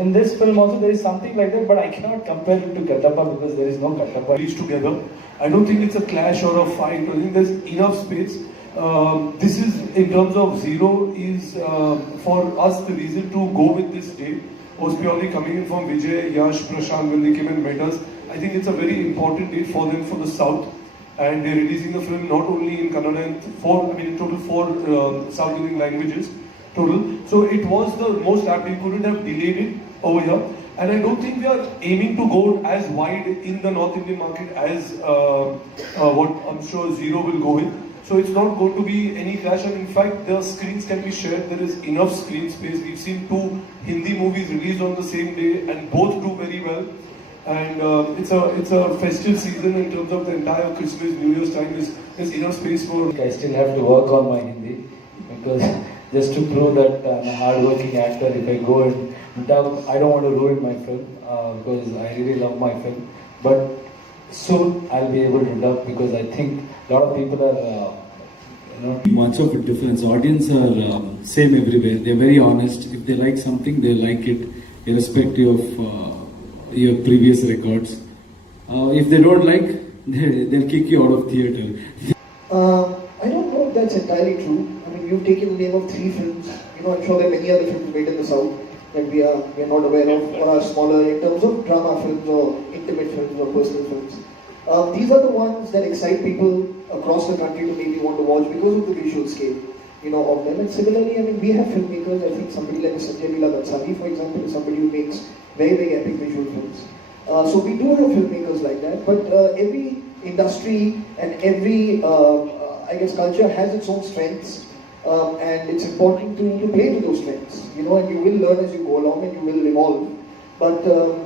in this film also there is something like that, but I cannot compare it to Kattappa because there is no Kattappa. Reach together. I don't think it's a clash or a fight. I think there's enough space. This is, in terms of Zero, is for us the reason to go with this date was purely coming in from Vijay, Yash, Prashant when they came and met us. I think it's a very important date for them for the South, and they're releasing the film not only in Kannada and in total 4 South Indian languages. total. So it was the most apt. We couldn't have delayed it over here. And I don't think we are aiming to go as wide in the North Indian market as what I'm sure Zero will go with. So it's not going to be any clash, and in fact the screens can be shared. There is enough screen space. We've seen 2 Hindi movies released on the same day and both do very well. And it's a festive season in terms of the entire Christmas, New Year's time. There's enough space for. I still have to work on my Hindi because just to prove that I'm a hard-working actor, if I go and dub, I don't want to ruin my film because I really love my film. But soon I'll be able to dub because I think a lot of people are. Much of a difference. Audience are same everywhere. They're very honest. If they like something, they like it, irrespective of your previous records. If they don't like, they'll kick you out of theatre. I don't know if that's entirely true. I mean, you've taken the name of 3 films. You know, I'm sure there are many other films made in the South that we are not aware of or are smaller in terms of drama films or intimate films or personal films. These are the ones that excite people across the country to maybe want to watch because of the visual scale, you know, of them. And similarly, I mean, we have filmmakers. I think somebody like Sanjay Leela Bhansali, for example, is somebody who makes very, very epic visual films. So we do have filmmakers like that, but every industry and every, I guess, culture has its own strengths, and it's important to play to those strengths, you know, and you will learn as you go along and you will evolve. But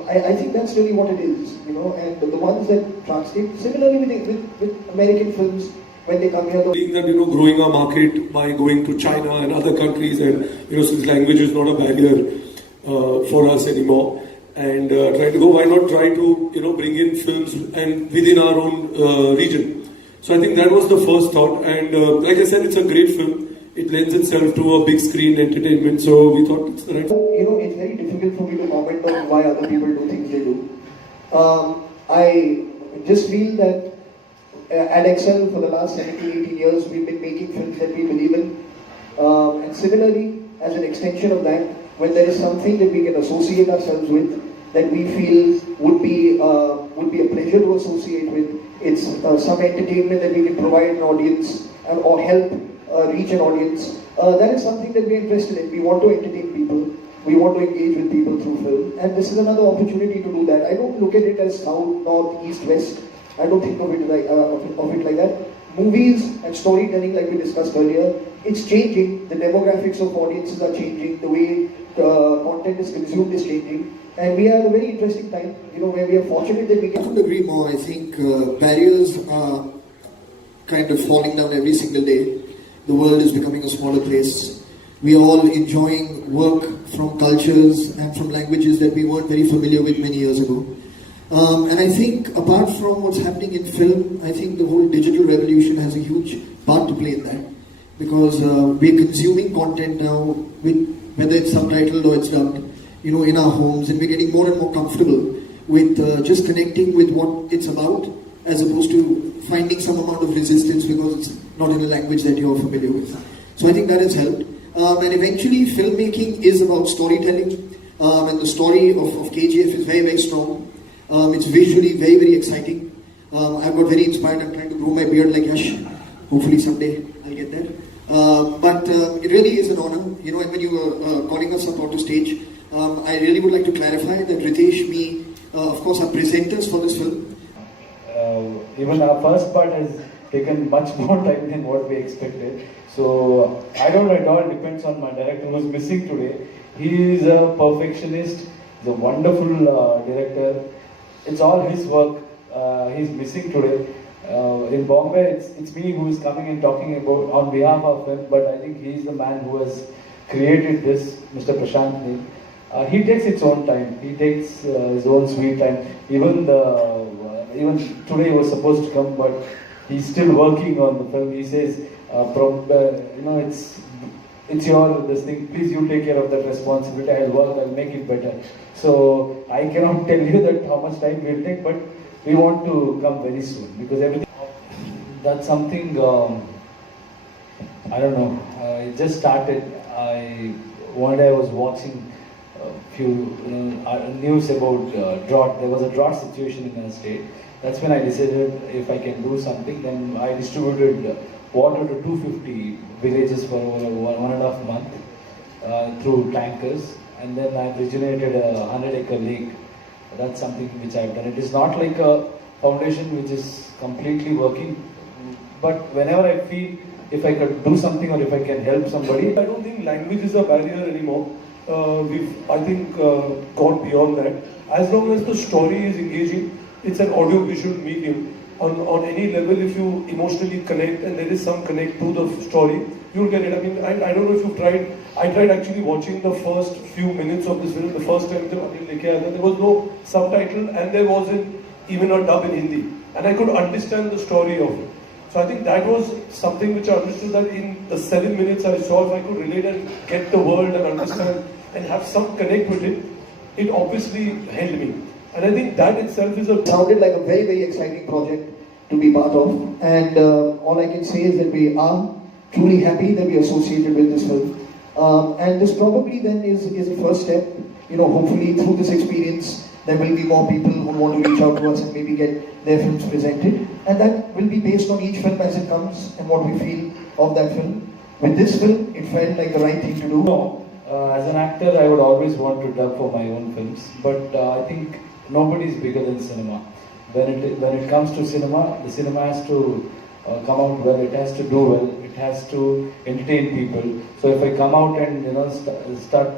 I think that's really what it is, you know, and the ones that translate, similarly with American films, when they come here. Being that, you know, growing our market by going to China and other countries, and, you know, since language is not a barrier for us anymore, and try to go, why not try to, you know, bring in films and within our own region. So I think that was the first thought, and like I said, it's a great film. It lends itself to a big screen entertainment, so we thought it's the right. You know, it's very difficult for me to comment on why other people do things they do. I just feel that at Excel for the last 17, 18 years, we've been making films that we believe in. And similarly, as an extension of that, when there is something that we can associate ourselves with, that we feel would be a pleasure to associate with, it's some entertainment that we can provide an audience or help reach an audience. That is something that we're interested in. We want to entertain people. We want to engage with people through film. And this is another opportunity to do that. I don't look at it as south, north, east, west. I don't think of it like that. Movies and storytelling, like we discussed earlier, it's changing. The demographics of audiences are changing. The way content is consumed is changing. And we are at a very interesting time, you know, where we are fortunate that we can. I couldn't agree more. I think barriers are kind of falling down every single day. The world is becoming a smaller place. We are all enjoying work from cultures and from languages that we weren't very familiar with many years ago. And I think apart from what's happening in film, I think the whole digital revolution has a huge part to play in that. Because we're consuming content now, with whether it's subtitled or it's dubbed, you know, in our homes, and we're getting more and more comfortable with just connecting with what it's about, as opposed to finding some amount of resistance because it's not in a language that you're familiar with. So I think that has helped. And eventually, filmmaking is about storytelling, and the story of KGF is very, very strong. It's visually very, very exciting. I've got very inspired. I'm trying to grow my beard like Yash. Hopefully someday I'll get there. But it really is an honor. You know, and when you were calling us up onto stage, I really would like to clarify that Ritesh, me, of course, are presenters for this film. Even our first part has taken much more time than what we expected. So I don't know, it all depends on my director who's missing today. He is a perfectionist, he's a wonderful director. It's all his work. He's missing today. In Bombay, it's me who is coming and talking about on behalf of him, but I think he's the man who has created this, Mr. Prashant Neel. He takes his own time. He takes his own sweet time. Even today he was supposed to come, but he's still working on the film. He says, you know, it's your this thing. Please, you take care of that responsibility. I'll work. I'll make it better. So I cannot tell you that how much time we'll take, but we want to come very soon because everything. That's something. I don't know. It just started. One day I was watching a few news about drought. There was a drought situation in our state. That's when I decided if I can do something. Then I distributed water to 250 villages for 1.5 months. through tankers, and then I've regenerated a 100-acre lake. That's something which I've done. It is not like a foundation which is completely working, but whenever I feel if I could do something or if I can help somebody. I don't think language is a barrier anymore. I think, gone beyond that. As long as the story is engaging, it's an audio-visual medium. On any level, if you emotionally connect and there is some connect to the story, you'll get it. I mean, I don't know if you've tried. I tried actually watching the first few minutes of this film. The first time there was no subtitle and there wasn't even a dub in Hindi, and I could understand the story of it. So I think that was something which I understood, that in the 7 minutes I saw, if I could relate and get the world and understand and have some connect with it, it obviously held me. And I think that itself is a... Sounded like a very, very exciting project to be part of. And all I can say is that we are truly happy that we are associated with this film. And this probably then is the first step. You know, hopefully through this experience, there will be more people who want to reach out to us and maybe get their films presented. And that will be based on each film as it comes and what we feel of that film. With this film, it felt like the right thing to do. No, as an actor, I would always want to dub for my own films, but I think nobody is bigger than cinema. When it comes to cinema, the cinema has to come out well. It has to do well. It has to entertain people. So if I come out and start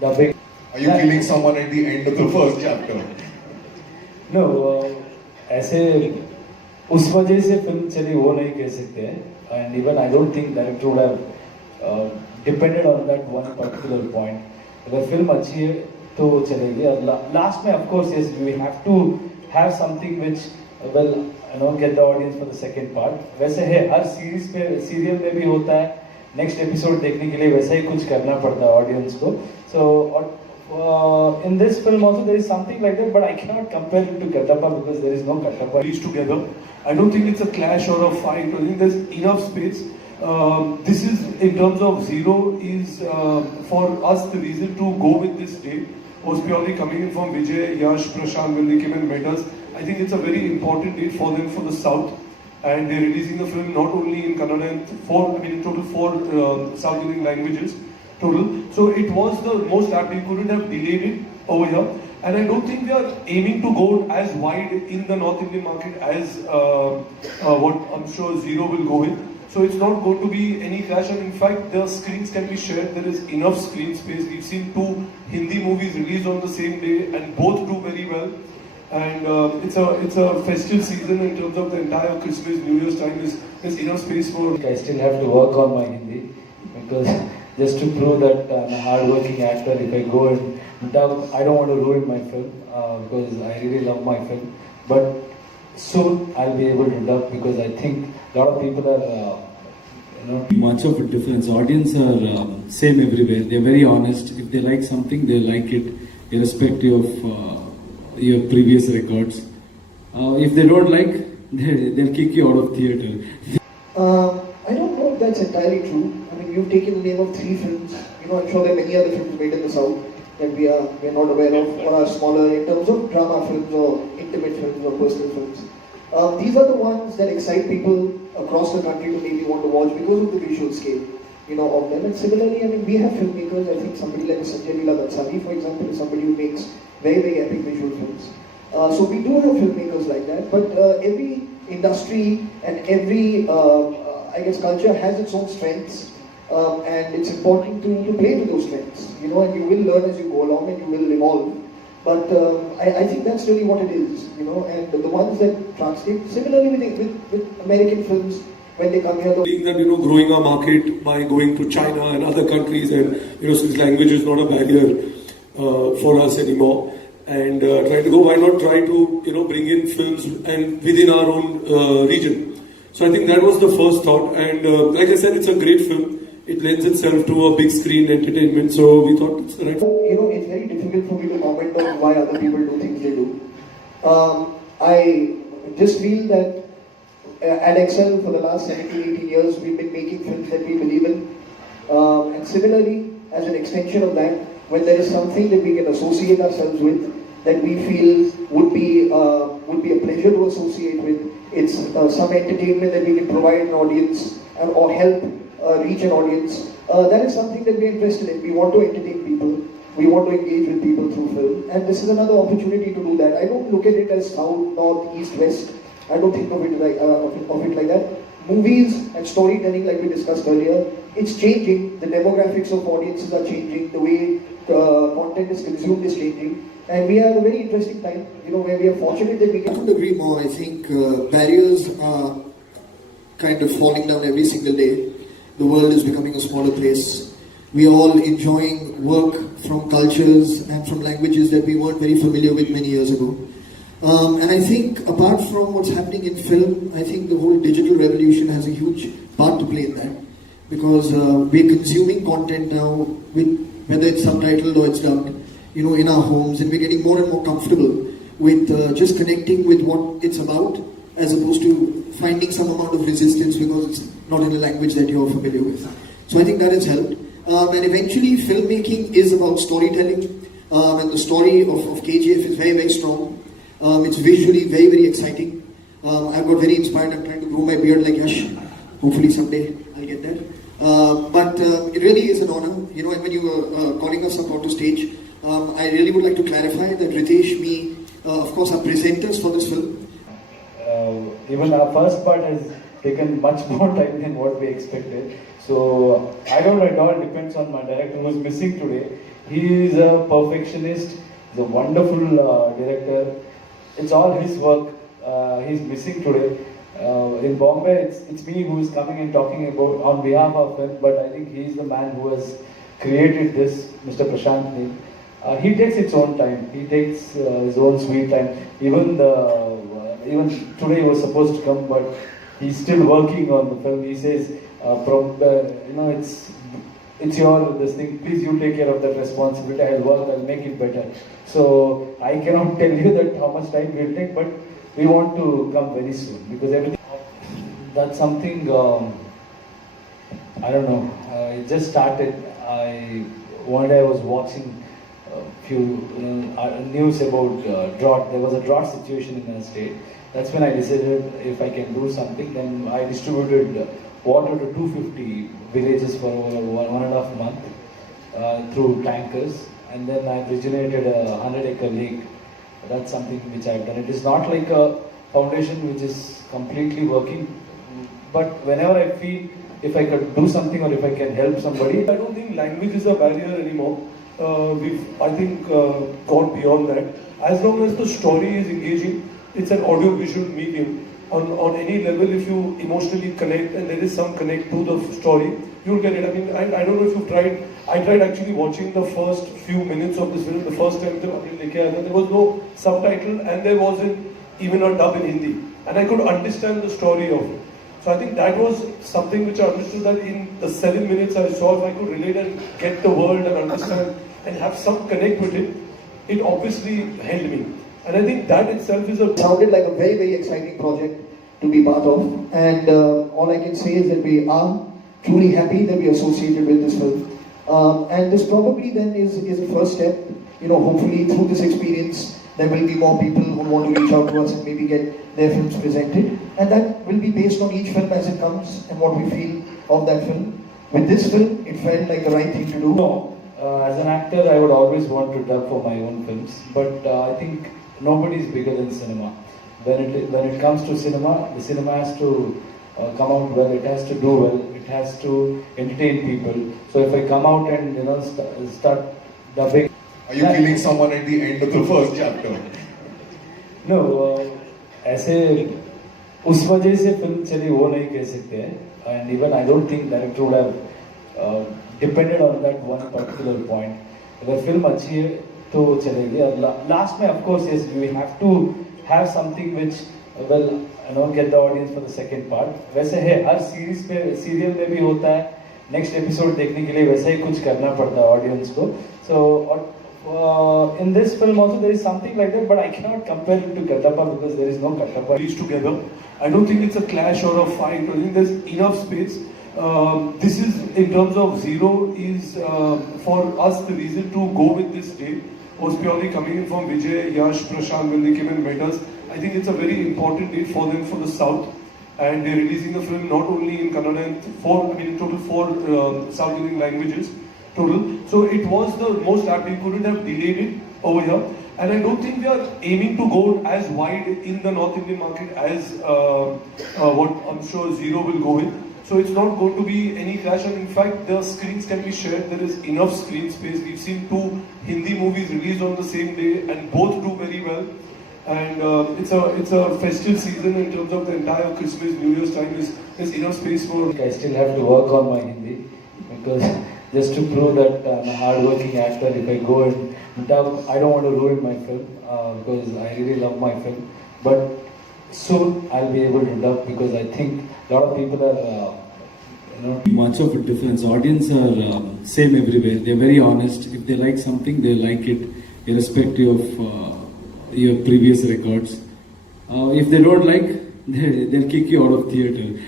dubbing. Are you killing someone at the end of the first chapter? No, ऐसे उस वजह से film चली वो नहीं कह सकते हैं. And even I don't think director would have depended on that one particular point. अगर फिल्म अच्छी है तो चलेगी. Last में of course yes, we have to have something which will get the audience for the second part. वैसे है हर series पे serial में भी होता है. नेक्स्ट एपिसोड देखने के लिए वैसा ही कुछ करना पड़ता है ऑडियंस को. So in this film also there is something like that, but I cannot compare it to Kattappa because there is no Kattappa. Reach together. I don't think it's a clash or a fight. I think there's enough space. This is, in terms of Zero, is for us the reason to go with this date was purely coming in from Vijay, Yash, Prashant when they came and met us. I think it's a very important date for them for the South, and they're releasing the film not only in Kannada and in total four South Indian languages. Total. So it was the most apt. We couldn't have delayed it over here. And I don't think we are aiming to go as wide in the North Indian market as what I'm sure Zero will go with. So it's not going to be any clash. And in fact, the screens can be shared. There is enough screen space. We've seen 2 Hindi movies released on the same day and both do very well. And it's a festive season in terms of the entire Christmas, New Year's time. There's enough space for... I still have to work on my Hindi because just to prove that I'm a hard-working actor, if I go and dub, I don't want to ruin my film because I really love my film. But soon I'll be able to dub because I think a lot of people are, Much of a difference. Audience are same everywhere. They're very honest. If they like something, they like it, irrespective of your previous records. If they don't like, they'll kick you out of theatre. I don't know if that's entirely true. I mean, you've taken the name of 3 films. I'm sure there are many other films made in the South that we are not aware of or are smaller in terms of drama films or intimate films or personal films. These are the ones that excite people across the country to maybe want to watch because of the visual scale, of them. And similarly, I mean, we have filmmakers. I think somebody like Sanjay Leela Bhansali, for example, is somebody who makes very, very epic visual films. So we do have filmmakers like that, but every industry and every culture has its own strengths, and it's important to play to those strengths, and you will learn as you go along and you will evolve. But I think that's really what it is, and the ones that translate. Similarly with American films, when they come here, Being that, growing our market by going to China and other countries, and, since language is not a barrier for us anymore, and try to go, why not try to, bring in films and within our own region. So I think that was the first thought, and like I said, it's a great film. It lends itself to a big screen entertainment, so we thought it's the right. It's very difficult for me to comment on why other people do things they do. I just feel that at Excel for the last 17, 18 years, we've been making films that we believe in, and similarly, as an extension of that, when there is something that we can associate ourselves with, that we feel would be a pleasure to associate with. It's some entertainment that we can provide an audience or help reach an audience. that is something that we're interested in. We want to entertain people. We want to engage with people through film, and this is another opportunity to do that. I don't look at it as south, north, east, west. I don't think of it like that. Movies and storytelling, like we discussed earlier, it's changing. The demographics of audiences are changing. The way content is consumed is changing, and we are at a very interesting time. Where we are fortunate that we I can. couldn't agree more. I think barriers are kind of falling down every single day. The world is becoming a smaller place. We are all enjoying work from cultures and from languages that we weren't very familiar with many years ago. And I think apart from what's happening in film, I think the whole digital revolution has a huge part to play in that. Because we're consuming content now, whether it's subtitled or it's dubbed, in our homes, and we're getting more and more comfortable with just connecting with what it's about, as opposed to finding some amount of resistance because it's not in a language that you're familiar with. So I think that has helped. And eventually, filmmaking is about storytelling, and the story of KGF is very, very strong. It's visually very, very exciting. I've got very inspired. I'm trying to grow my beard like Yash. Hopefully someday I'll get there. But it really is an honor. And when you were calling us up onto stage, I really would like to clarify that Ritesh, me, of course, are presenters for this film. Even our first part has taken much more time than what we expected. So I don't know, it all depends on my director who's missing today. He is a perfectionist, he's a wonderful director. It's all his work. He's missing today. In Bombay, it's me who is coming and talking about on behalf of him, but I think he's the man who has created this, Mr. Prashant Neil. He takes his own time. He takes his own sweet time. Even today he was supposed to come, but he's still working on the film. He says, it's your this thing. Please you take care of that responsibility. I'll work. I'll make it better. So I cannot tell you that how much time we'll take, but we want to come very soon because everything. That's something. I don't know. It just started. One day I was watching a few news about drought. There was a drought situation in our state. That's when I decided if I can do something. Then I distributed water to 250 villages for over 1.5 months through tankers, and then I regenerated a 100-acre lake. That's something which I've done. It is not like a foundation which is completely working, but whenever I feel if I could do something or if I can help somebody. I don't think language is a barrier anymore. I think, gone beyond that. As long as the story is engaging, it's an audio-visual medium. On any level, if you emotionally connect and there is some connect to the story, you'll get it. I mean, I don't know if you've tried. I tried actually watching the first few minutes of this film. The first time there was no subtitle and there wasn't even a dub in Hindi. And I could understand the story of it. So I think that was something which I understood, that in the 7 minutes I saw, if I could relate and get the world and understand and have some connect with it, it obviously held me. And I think that itself is a... Sounded like a very, very exciting project to be part of. And all I can say is that we are truly happy that we are associated with this film. And this probably then is a first step. Hopefully through this experience, there will be more people who want to reach out to us and maybe get their films presented. And that will be based on each film as it comes and what we feel of that film. With this film, it felt like the right thing to do. No, as an actor, I would always want to dub for my own films. But I think nobody is bigger than cinema. When it comes to cinema, the cinema has to come out well. It has to do well. It has to entertain people. So if I come out and start dubbing. Are you killing someone at the end of the first chapter? No, ऐसे उस वजह से film चली वो नहीं कह सकते हैं. And even I don't think director would have depended on that one particular point. अगर फिल्म अच्छी है तो चलेगी. Last में of course yes, we have to have something which will get the audience for the second part. वैसे है हर series पे serial में भी होता है. Next episode देखने के लिए वैसा ही कुछ करना पड़ता है audience को. So in this film also there is something like that, but I cannot compare it to Kattappa because there is no Kattappa. These together. I don't think it's a clash or a fight. I think there's enough space. This is, in terms of Zero, is for us the reason to go with this date was purely coming in from Vijay, Yash, Prashant when they came and met us. I think it's a very important date for them for the South. and they're releasing the film not only in Kannada and in total four South Indian languages total. So it was the most apt. We couldn't have delayed it over here. And I don't think we are aiming to go as wide in the North Indian market as what I'm sure Zero will go with. So it's not going to be any clash, and in fact the screens can be shared. There is enough screen space. We've seen 2 Hindi movies released on the same day and both do very well. And it's a festive season in terms of the entire Christmas, New Year's time. There's enough space for. I still have to work on my Hindi because just to prove that I'm a hard-working actor, if I go and dub, I don't want to ruin my film because I really love my film. But soon I'll be able to dub because I think a lot of people are, Much of a difference. Audience are same everywhere. They're very honest. If they like something, they like it, irrespective of your previous records. If they don't like, they'll kick you out of theatre.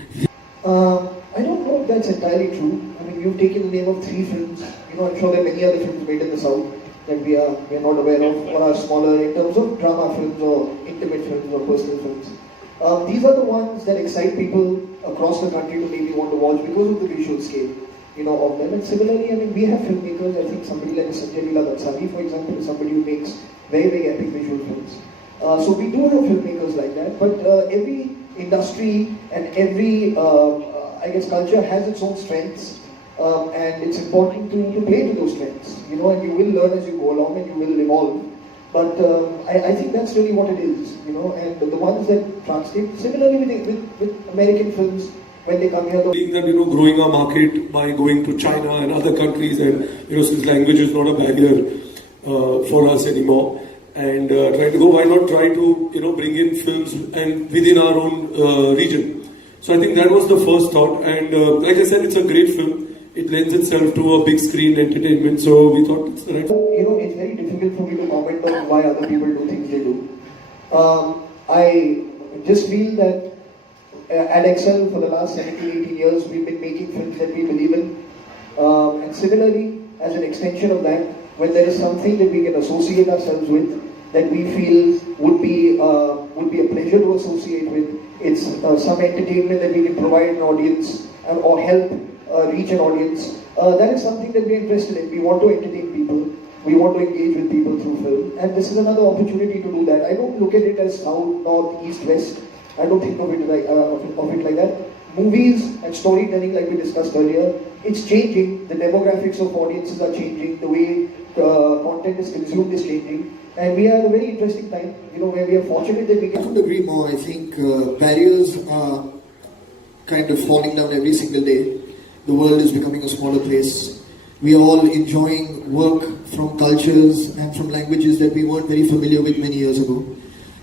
I don't know if that's entirely true. I mean, you've taken the name of 3 films. I'm sure there are many other films made in the South that we are not aware of or are smaller in terms of drama films or intimate films or personal films. These are the ones that excite people across the country to maybe want to watch because of the visual scale, of them. And similarly, I mean, we have filmmakers. I think somebody like Sanjay Leela Dansani, for example, is somebody who makes very, very epic visual films. So we do have filmmakers like that, but every industry and every, I guess, culture has its own strengths, and it's important to play to those strengths, and you will learn as you go along and you will evolve. But I think that's really what it is, and the ones that translate, similarly with American films, when they come here. That growing our market by going to China and other countries, and since language is not a barrier for us anymore, and trying to go, why not try to bring in films and within our own region. So I think that was the first thought, and like I said, it's a great film. It lends itself to a big screen entertainment, so we thought it's the right. It's very difficult for me to comment on why other people do things they do. I just feel that at Excel for the last 17, 18 years, we've been making films that we believe in. And similarly, as an extension of that, when there is something that we can associate ourselves with, that we feel would be a pleasure to associate with, it's some entertainment that we can provide an audience or help reach an audience. That is something that we're interested in. We want to entertain people. We want to engage with people through film. And this is another opportunity to do that. I don't look at it as south, north, east, west. I don't think of it like that. Movies and storytelling, like we discussed earlier, it's changing. The demographics of audiences are changing. The way content is consumed is changing. And we are at a very interesting time, where we are fortunate that we can... I couldn't agree more. I think barriers are kind of falling down every single day. The world is becoming a smaller place. We are all enjoying work from cultures and from languages that we weren't very familiar with many years ago.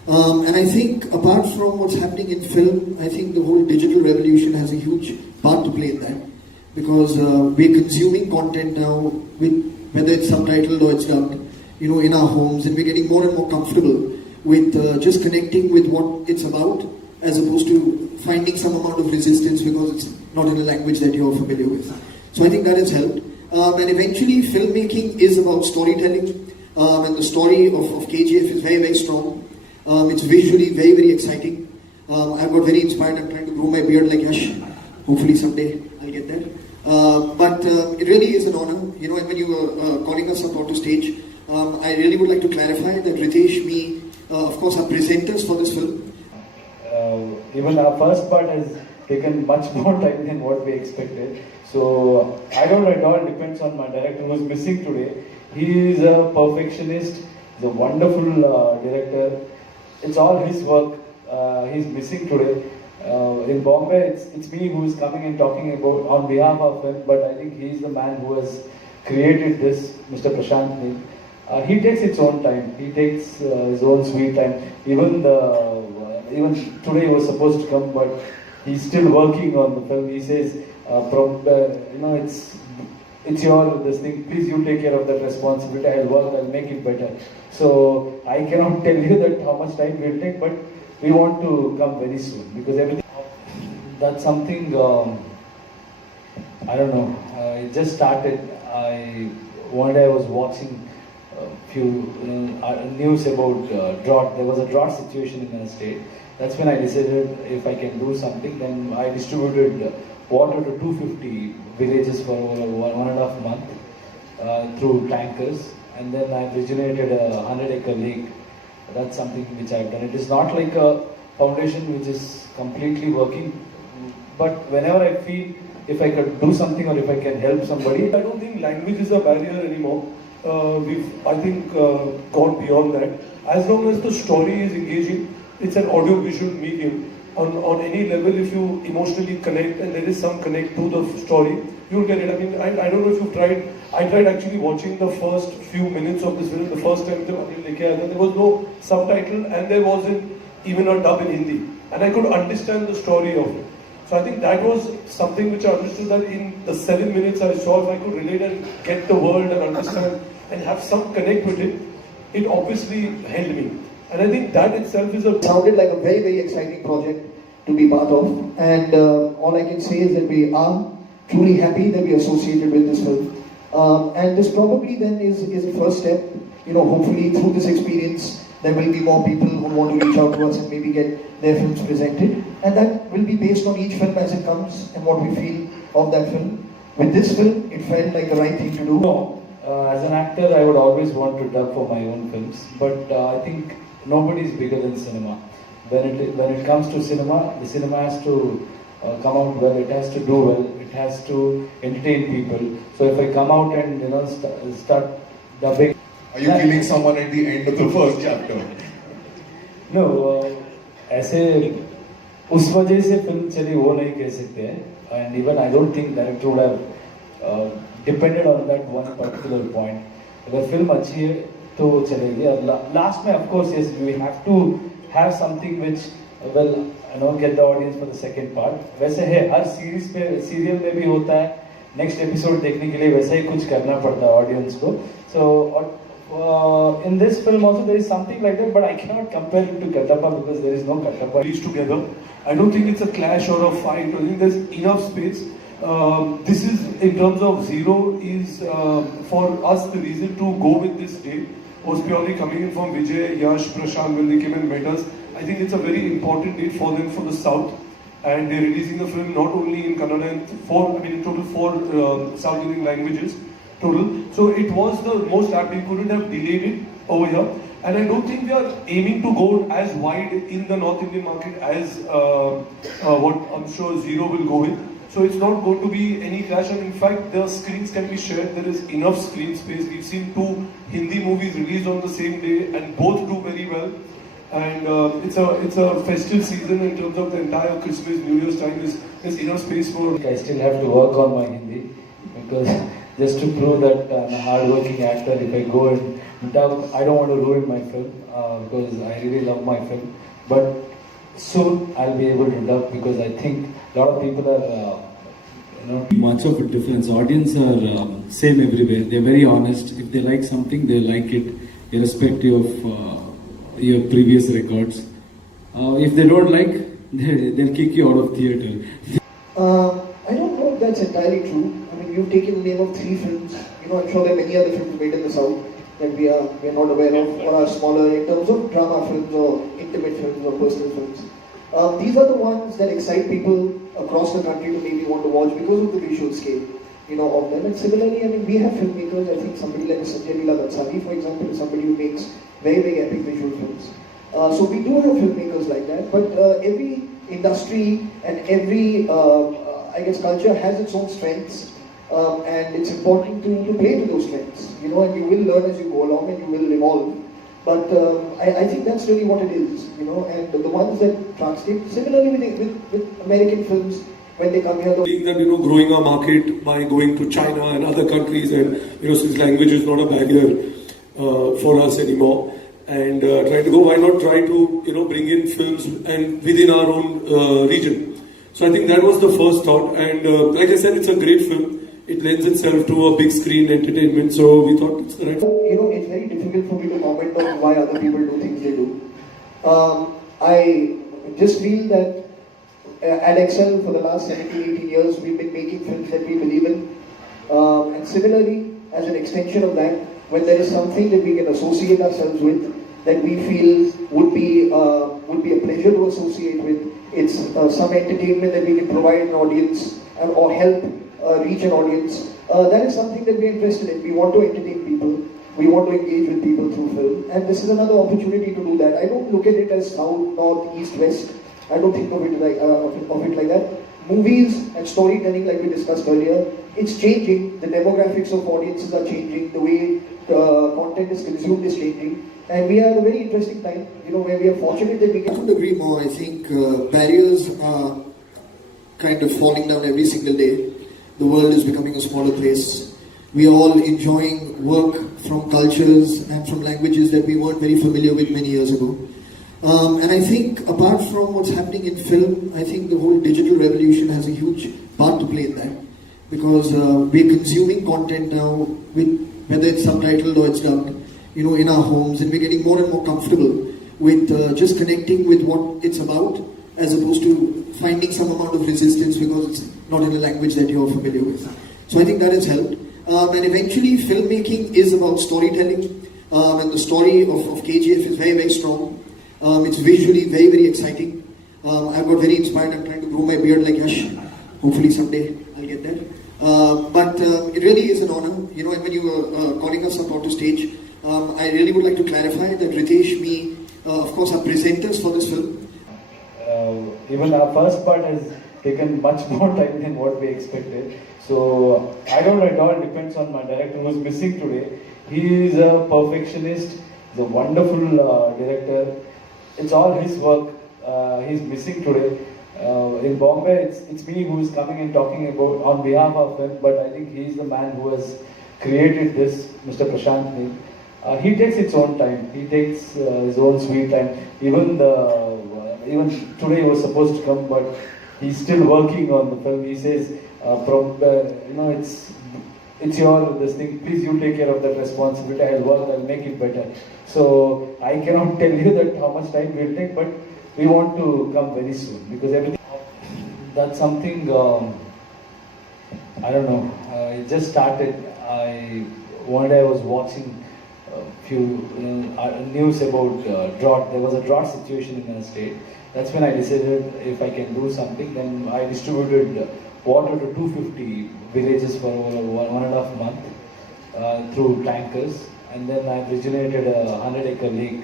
And I think apart from what's happening in film, I think the whole digital revolution has a huge part to play in that. Because we're consuming content now, whether it's subtitled or it's dubbed, in our homes, and we're getting more and more comfortable with just connecting with what it's about, as opposed to finding some amount of resistance because it's not in a language that you're familiar with. So I think that has helped. And eventually, filmmaking is about storytelling, and the story of KGF is very, very strong. It's visually very, very exciting. I've got very inspired. I'm trying to grow my beard like Yash. Hopefully someday I'll get there. But it really is an honor. And when you were calling us up onto stage, I really would like to clarify that Ritesh, me, of course, are presenters for this film. Even our first part has taken much more time than what we expected. So I don't know, it all depends on my director who's missing today. He is a perfectionist, he's a wonderful director. It's all his work. He's missing today. In Bombay, it's me who is coming and talking about on behalf of him, but I think he's the man who has created this, Mr. Prashant Neil. He takes his own time. He takes his own sweet time. Even today he was supposed to come, but he's still working on the film. He says, it's your this thing. Please you take care of that responsibility. I'll work. I'll make it better. So I cannot tell you that how much time we'll take, but we want to come very soon because everything. That's something. I don't know. It just started. One day I was watching few news about drought. There was a drought situation in the state. That's when I decided if I can do something. Then I distributed water to 250 villages for over 1.5 months through tankers, and then I've regenerated a 100-acre lake. That's something which I've done. It is not like a foundation which is completely working, but whenever I feel if I could do something or if I can help somebody. I don't think language is a barrier anymore. I think, gone beyond that. As long as the story is engaging, it's an audio-visual medium. On any level, if you emotionally connect and there is some connect to the story, you'll get it. I mean, I don't know if you've tried. I tried actually watching the first few minutes of this film. The first time there was no subtitle and there wasn't even a dub in Hindi, and I could understand the story of it. So I think that was something which I understood, that in the 7 minutes I saw, if I could relate and get the world and understand and have some connect with it, it obviously held me. And I think that itself is a... Sounded like a very, very exciting project to be part of. And all I can say is that we are truly happy that we are associated with this film. And this probably then is the first step. You know, hopefully through this experience, there will be more people who want to reach out to us and maybe get their films presented. And that will be based on each film as it comes and what we feel of that film. With this film, it felt like the right thing to do. No, as an actor, I would always want to dub for my own films, but I think nobody is bigger than cinema. When it comes to cinema, the cinema has to come out well. It has to do well. It has to entertain people. So if I come out and start dubbing. Are you killing someone at the end of the first chapter? No, ऐसे उस वजह से film चली वो नहीं कह सकते हैं. And even I don't think director would have depended on that one particular point. अगर फिल्म अच्छी है तो चलेगी. और लास्ट में of course yes we have to have something which will get the audience for the second part. वैसे है हर series पे सीरियल में भी होता है. नेक्स्ट एपिसोड देखने के लिए वैसा ही कुछ करना पड़ता है ऑडियंस को. So in this film also there is something like that, but I cannot compare it to Kattappa because there is no Kattappa. Released together. I don't think it's a clash or a fight. I think there's enough space. This is, in terms of Zero, is for us the reason to go with this date was purely coming in from Vijay, Yash, Prashant when they came and met us. I think it's a very important date for them for the South, and they're releasing the film not only in Kannada and in total 4 South Indian languages total. So it was the most apt. We couldn't have delayed it over here. And I don't think we are aiming to go as wide in the North Indian market as what I'm sure Zero will go with. So it's not going to be any clash, and in fact the screens can be shared. There is enough screen space. We've seen 2 Hindi movies released on the same day and both do very well. And it's a festive season in terms of the entire Christmas, New Year's time. There's enough space for... I still have to work on my Hindi because just to prove that I'm a hard-working actor, if I go and dub, I don't want to ruin my film because I really love my film. But soon I'll be able to dub because I think a lot of people are, Much of a difference. Audience are same everywhere. They're very honest. If they like something, they like it, irrespective of your previous records. If they don't like, they'll kick you out of theatre. I don't know if that's entirely true. I mean, you've taken the name of 3 films. I'm sure there are many other films made in the South that we are not aware of or are smaller in terms of drama films or intimate films or personal films. These are the ones that excite people across the country to maybe want to watch because of the visual scale, of them. And similarly, I mean, we have filmmakers. I think somebody like Sanjay Leela Bhansali, for example, is somebody who makes very, very epic visual films. So we do have filmmakers like that, but every industry and every, culture has its own strengths, and it's important to play to those strengths, and you will learn as you go along and you will evolve. But I think that's really what it is, and the ones that translate, similarly with American films, when they come here. Being that, growing our market by going to China and other countries, and, since language is not a barrier for us anymore, and try to go, why not try to, bring in films and within our own region. So I think that was the first thought, and like I said, it's a great film. It lends itself to a big screen entertainment, so we thought it's the right. It's very difficult for me to comment on why other people do things they do. I just feel that at Excel for the last 17, 18 years, we've been making films that we believe in. And similarly, as an extension of that, when there is something that we can associate ourselves with, that we feel would be a pleasure to associate with. It's some entertainment that we can provide an audience or help reach an audience. That is something that we're interested in. We want to entertain people. We want to engage with people through film, and this is another opportunity to do that. I don't look at it as south, north, east, west. I don't think of it like that. Movies and storytelling, like we discussed earlier, it's changing. The demographics of audiences are changing. The way content is consumed is changing, and we are at a very interesting time. Where we are fortunate that we can. I couldn't agree more. I think barriers are kind of falling down every single day. The world is becoming a smaller place. We are all enjoying work from cultures and from languages that we weren't very familiar with many years ago. And I think apart from what's happening in film, I think the whole digital revolution has a huge part to play in that. Because we're consuming content now, whether it's subtitled or it's dubbed, in our homes, and we're getting more and more comfortable with just connecting with what it's about, as opposed to finding some amount of resistance because it's not in a language that you're familiar with. So I think that has helped. And eventually filmmaking is about storytelling, and the story of KGF is very, very strong. It's visually very, very exciting. I've got very inspired. I'm trying to grow my beard like Yash. Hopefully someday I'll get there. But it really is an honor. And when you were calling us up onto stage, I really would like to clarify that Ritesh, me, of course, are presenters for this film. Even our first part has taken much more time than what we expected. So I don't know, it all depends on my director who's missing today. He is a perfectionist, he's a wonderful director. It's all his work. He's missing today. In Bombay, it's me who is coming and talking about on behalf of him, but I think he's the man who has created this, Mr. Prashant Neil. He takes his own time. He takes his own sweet time. Even today he was supposed to come, but he's still working on the film. He says, it's your this thing. Please you take care of that responsibility. I'll work. I'll make it better. So I cannot tell you that how much time we'll take, but we want to come very soon because everything. That's something. I don't know. It just started. One day I was watching a few news about drought. There was a drought situation in our state. That's when I decided if I can do something. Then I distributed water to 250 villages for over 1.5 months through tankers, and then I've regenerated a 100-acre lake.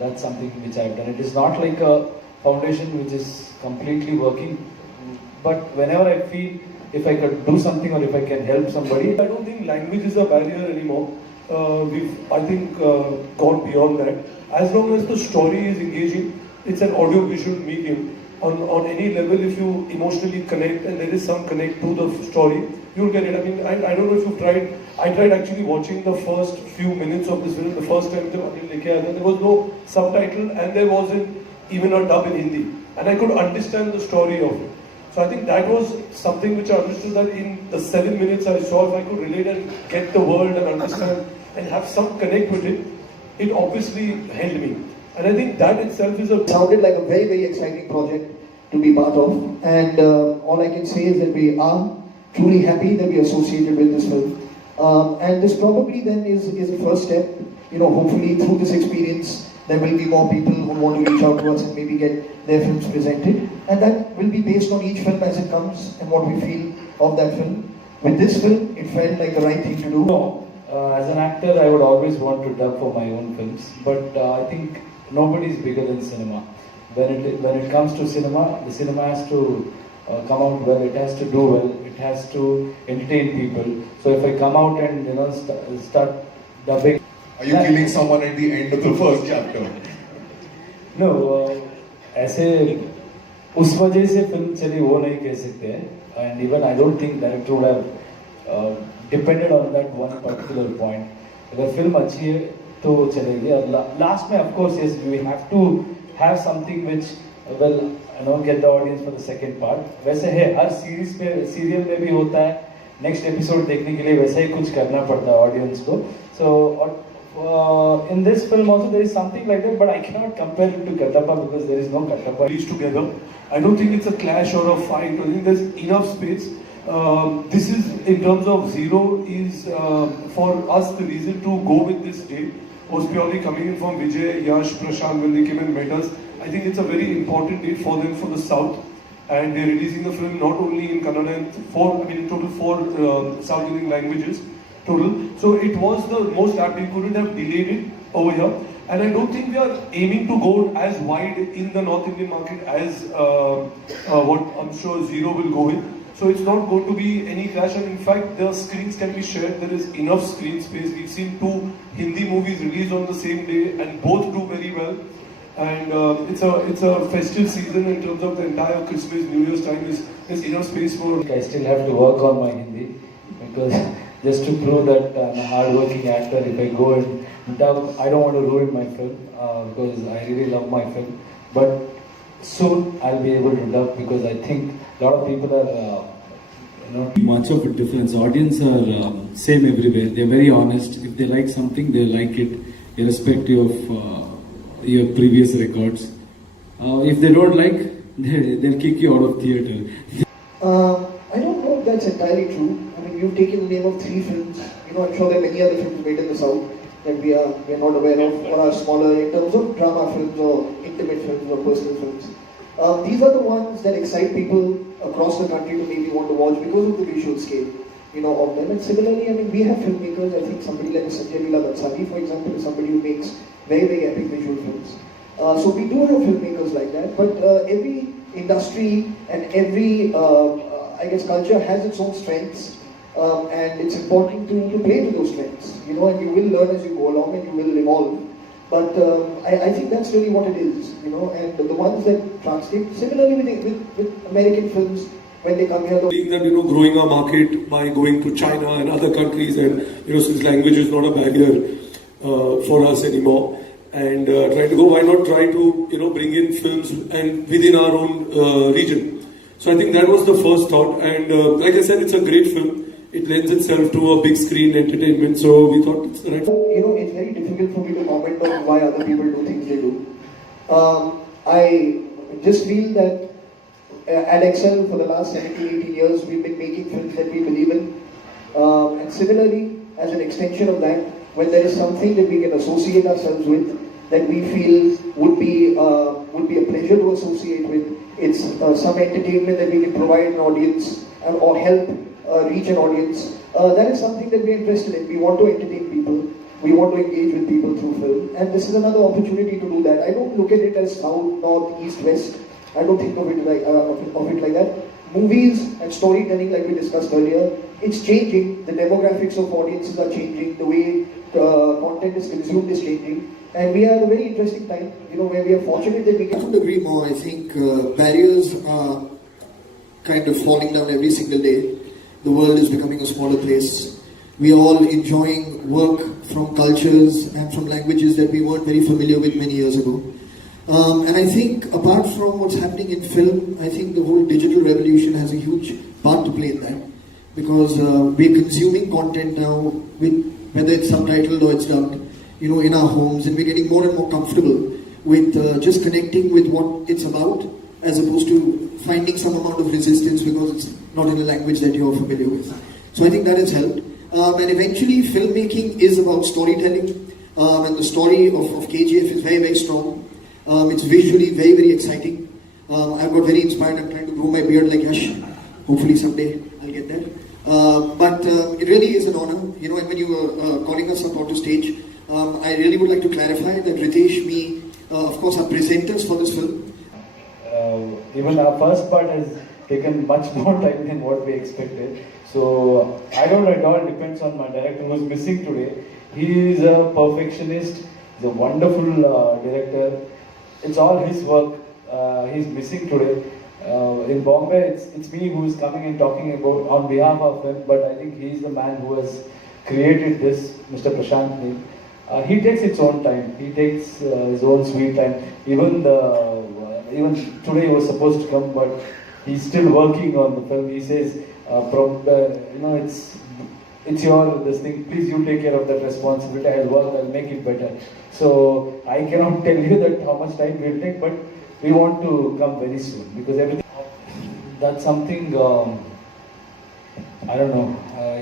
That's something which I've done. It is not like a foundation which is completely working, but whenever I feel if I could do something or if I can help somebody. I don't think language is a barrier anymore. I think, gone beyond that. As long as the story is engaging, it's an audio-visual medium. On any level, if you emotionally connect and there is some connect to the story, you'll get it. I mean, I don't know if you've tried. I tried actually watching the first few minutes of this film. The first time there was no subtitle and there wasn't even a dub in Hindi. And I could understand the story of it. So I think that was something which I understood, that in the 7 minutes I saw, if I could relate and get the world and understand and have some connect with it, it obviously held me. And I think that itself is a... It sounded like a very, very exciting project to be part of. And all I can say is that we are truly happy that we are associated with this film. And this probably then is a first step. Hopefully through this experience, there will be more people who want to reach out to us and maybe get their films presented. And that will be based on each film as it comes and what we feel of that film. With this film, it felt like the right thing to do. No, as an actor, I would always want to dub for my own films. But I think nobody is bigger than cinema. When it comes to cinema, the cinema has to come out well. It has to do well. It has to entertain people. So if I come out and start dubbing. Are you killing someone at the end of the first chapter? No, ऐसे उस वजह से film चली वो नहीं कह सकते हैं. And even I don't think director would have depended on that one particular point. अगर फिल्म अच्छी है तो चलेगी. Last में of course yes, we have to have something which will get the audience for the second part. वैसे है हर series पे serial में भी होता है. Next episode देखने के लिए वैसा ही कुछ करना पड़ता है audience को. So in this film also there is something like that, but I cannot compare it to Kattappa because there is no Kattappa. Together. I don't think it's a clash or a fight. I think there's enough space. This is, in terms of Zero, is for us the reason to go with this date was purely coming in from Vijay, Yash, Prashant when they came and met us. I think it's a very important date for them for the South, and they're releasing the film not only in Kannada and in total four South Indian languages total. So it was the most apt. We couldn't have delayed it over here. And I don't think we are aiming to go as wide in the North Indian market as what I'm sure Zero will go with. So it's not going to be any clash, and in fact the screens can be shared. There is enough screen space. We've seen 2 Hindi movies released on the same day and both do very well. And it's a festive season in terms of the entire Christmas, New Year's time. There's enough space for. I still have to work on my Hindi because just to prove that I'm a hard-working actor, if I go and dub, I don't want to ruin my film because I really love my film. But soon I'll be able to dub because I think a lot of people are, Much of a difference. Audience are same everywhere. They're very honest. If they like something, they like it, irrespective of your previous records. If they don't like, they'll kick you out of theatre. I don't know if that's entirely true. I mean, you've taken the name of 3 films. I'm sure there are many other films made in the South that we are not aware of or are smaller in terms of drama films or intimate films or personal films. These are the ones that excite people across the country to maybe want to watch because of the visual scale, of them. And similarly, I mean, we have filmmakers. I think somebody like Sanjay Leela Bansali, for example, is somebody who makes very, very epic visual films. So we do have filmmakers like that, but every industry and every, culture has its own strengths, and it's important to play to those strengths, and you will learn as you go along and you will evolve. But I think that's really what it is, and the ones that translate, similarly with American films, when they come here. Being that, growing our market by going to China and other countries, and, since language is not a barrier for us anymore, and trying to go, why not try to, bring in films and within our own region. So I think that was the first thought, and like I said, it's a great film. It lends itself to a big screen entertainment, so we thought it's the right. It's very difficult for me to comment on why other people do things they do. I just feel that at Excel for the last 17, 18 years, we've been making films that we believe in. And similarly, as an extension of that, when there is something that we can associate ourselves with, that we feel would be a pleasure to associate with, it's some entertainment that we can provide an audience or help reach an audience. That is something that we're interested in. We want to entertain people. We want to engage with people through film. And this is another opportunity to do that. I don't look at it as south, north, east, west. I don't think of it like that. Movies and storytelling, like we discussed earlier, it's changing. The demographics of audiences are changing. The way content is consumed is changing. And we are at a very interesting time, where we are fortunate that we can. I couldn't agree more. I think barriers are kind of falling down every single day. The world is becoming a smaller place. We are all enjoying work from cultures and from languages that we weren't very familiar with many years ago. And I think apart from what's happening in film, I think the whole digital revolution has a huge part to play in that. Because we're consuming content now, whether it's subtitled or it's dubbed, in our homes, and we're getting more and more comfortable with just connecting with what it's about, as opposed to finding some amount of resistance because it's not in a language that you're familiar with. So I think that has helped. And eventually, filmmaking is about storytelling, and the story of KGF is very, very strong. It's visually very, very exciting. I've got very inspired. I'm trying to grow my beard like Yash. Hopefully someday I'll get there. But it really is an honor. And when you were calling us up onto stage, I really would like to clarify that Ritesh, me, of course, are presenters for this film. Even our first part has taken much more time than what we expected. So I don't know, it all depends on my director who's missing today. He is a perfectionist, he's a wonderful director. It's all his work. He's missing today. In Bombay, it's me who is coming and talking about on behalf of him, but I think he's the man who has created this, Mr. Prashant. He takes his own time. He takes his own sweet time. Even today he was supposed to come, but he's still working on the film. He says, it's your this thing. Please you take care of that responsibility. I'll work. I'll make it better. So I cannot tell you that how much time we'll take, but we want to come very soon because everything. That's something I don't know.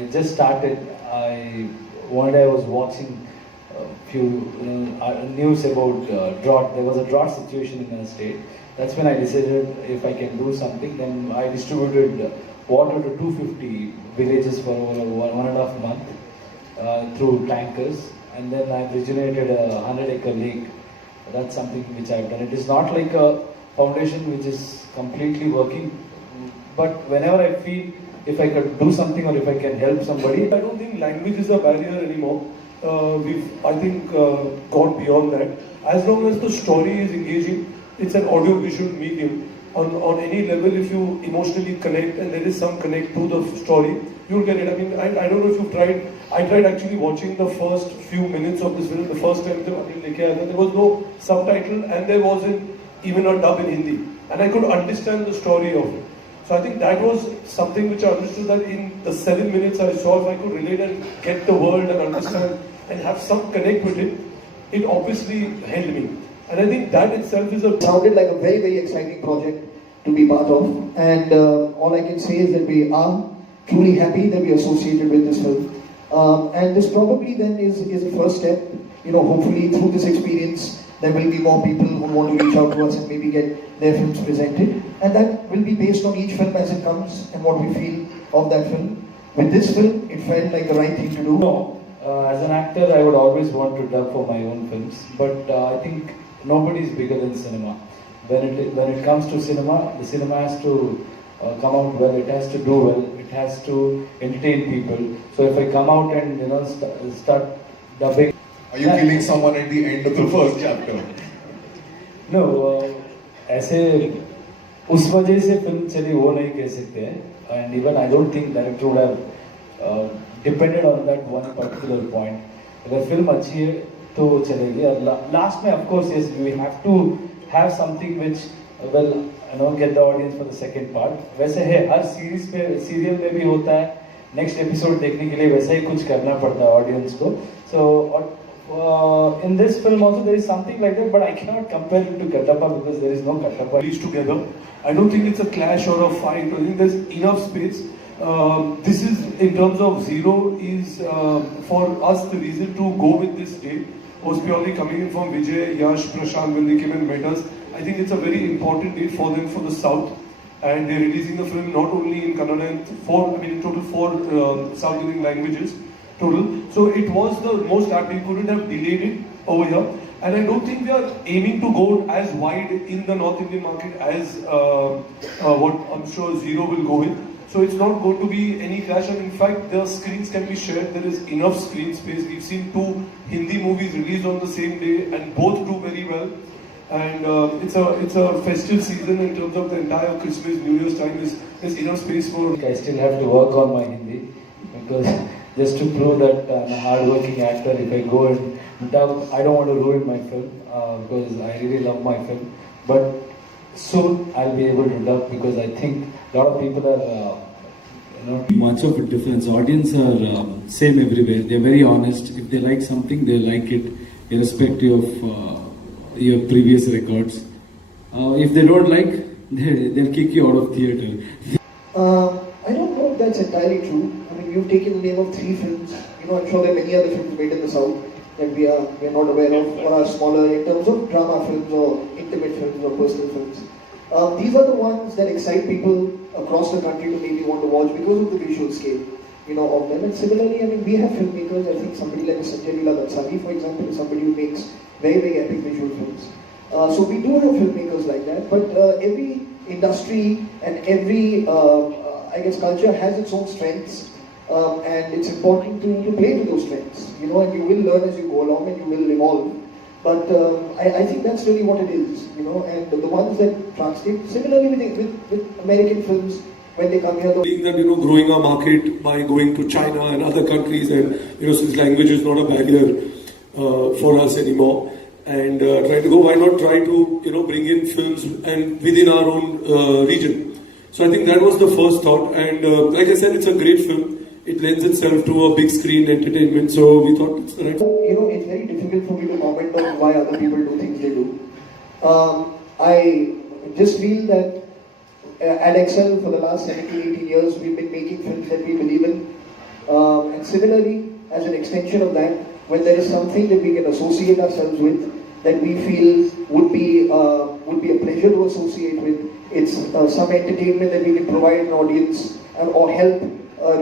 It just started. One day I was watching a few news about drought. There was a drought situation in the state. That's when I decided if I can do something. Then I distributed water to 250 villages for over 1.5 months through tankers, and then I've regenerated a 100-acre lake. That's something which I've done. It is not like a foundation which is completely working, but whenever I feel if I could do something or if I can help somebody. I don't think language is a barrier anymore. I think, gone beyond that. As long as the story is engaging, it's an audio-visual medium. On any level, if you emotionally connect and there is some connect to the story, you'll get it. I mean, I don't know if you've tried. I tried actually watching the first few minutes of this film. The first time there was no subtitle and there wasn't even a dub in Hindi. And I could understand the story of it. So I think that was something which I understood, that in the 7 minutes I saw, if I could relate and get the world and understand and have some connect with it, it obviously held me. And I think that itself is a... Sounded like a very, very exciting project to be part of. And all I can say is that we are truly happy that we are associated with this film. And this probably then is the first step. You know, hopefully through this experience, there will be more people who want to reach out to us and maybe get their films presented. And that will be based on each film as it comes and what we feel of that film. With this film, it felt like the right thing to do. No, as an actor, I would always want to dub for my own films. But I think nobody is bigger than cinema. When it comes to cinema, the cinema has to come out well. It has to do well. It has to entertain people. So if I come out and start dubbing. Are you killing someone at the end of the first chapter? No, ऐसे उस वजह से film चली वो नहीं कह सकते हैं. And even I don't think director would have depended on that one particular point. अगर फिल्म अच्छी है तो चलेगी. Last में of course yes, we have to have something which will get the audience for the second part. वैसे है हर series पे serial में भी होता है. नेक्स्ट एपिसोड देखने के लिए वैसा ही कुछ करना पड़ता है ऑडियंस को. So in this film also there is something like that, but I cannot compare it to Kattappa because there is no Kattappa. Released together. I don't think it's a clash or a fight. I think there's enough space. This is, in terms of Zero, is for us the reason to go with this date was purely coming in from Vijay, Yash, Prashant when they came and met us. I think it's a very important date for them for the South, and they're releasing the film not only in Kannada and in total 4 South Indian languages total. So it was the most apt. We couldn't have delayed it over here. And I don't think we are aiming to go as wide in the North Indian market as what I'm sure Zero will go with. So it's not going to be any clash. And in fact, the screens can be shared. There is enough screen space. We've seen 2 Hindi movies released on the same day and both do very well. And it's a festive season in terms of the entire Christmas, New Year's time. There's enough space for... I still have to work on my Hindi because just to prove that I'm a hard-working actor, if I go and dub, I don't want to ruin my film because I really love my film. But soon I'll be able to dub because I think a lot of people are, Much of a difference. Audience are same everywhere. They're very honest. If they like something, they like it, irrespective of your previous records. If they don't like, they'll kick you out of theatre. I don't know if that's entirely true. I mean, you've taken the name of 3 films. I'm sure there are many other films made in the South that we are not aware of or are smaller in terms of drama films or intimate films or personal films. These are the ones that excite people across the country to maybe want to watch because of the visual scale, of them. And similarly, I mean, we have filmmakers. I think somebody like Sanjay Leela Bansali, for example, is somebody who makes very, very epic visual films. So we do have filmmakers like that, but every industry and every, culture has its own strengths, and it's important to play to those strengths, and you will learn as you go along and you will evolve. But I think that's really what it is, and the ones that translate, similarly with American films, when they come here. Being that, growing our market by going to China and other countries, and, since language is not a barrier for us anymore, and try to go, why not try to, bring in films and within our own region. So I think that was the first thought, and like I said, it's a great film. It lends itself to a big screen entertainment, so we thought it's the right. It's very difficult for me to comment on why other people do things they do. I just feel that at Excel for the last 17, 18 years, we've been making films that we believe in. And similarly, as an extension of that, when there is something that we can associate ourselves with, that we feel would be a pleasure to associate with, it's some entertainment that we can provide an audience or help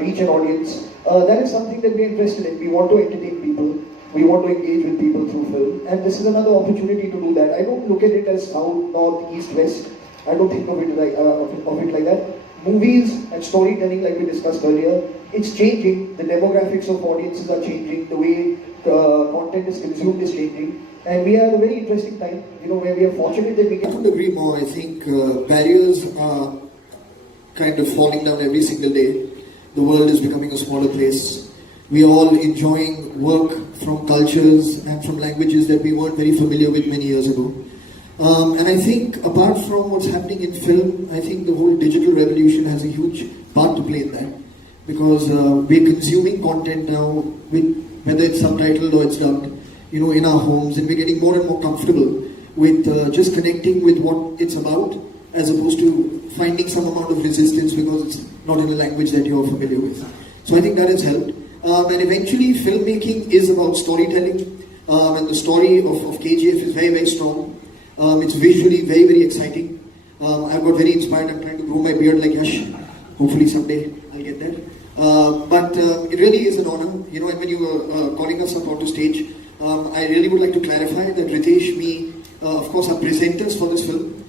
reach an audience. That is something that we're interested in. We want to entertain people. We want to engage with people through film, and this is another opportunity to do that. I don't look at it as south, north, east, west. I don't think of it like that. Movies and storytelling, like we discussed earlier, it's changing. The demographics of audiences are changing. The way content is consumed is changing, and we are at a very interesting time. Where we are fortunate that we I can. couldn't agree more. I think barriers are kind of falling down every single day. The world is becoming a smaller place. We are all enjoying work from cultures and from languages that we weren't very familiar with many years ago. And I think apart from what's happening in film, I think the whole digital revolution has a huge part to play in that. Because we're consuming content now, whether it's subtitled or it's dubbed, in our homes, and we're getting more and more comfortable with just connecting with what it's about, as opposed to finding some amount of resistance because it's not in a language that you're familiar with. So I think that has helped. And eventually, filmmaking is about storytelling, and the story of KGF is very, very strong. It's visually very, very exciting. I've got very inspired. I'm trying to grow my beard like Yash. Hopefully someday I'll get there. But it really is an honor. And when you were calling us up onto stage, I really would like to clarify that Ritesh, me, of course, are presenters for this film.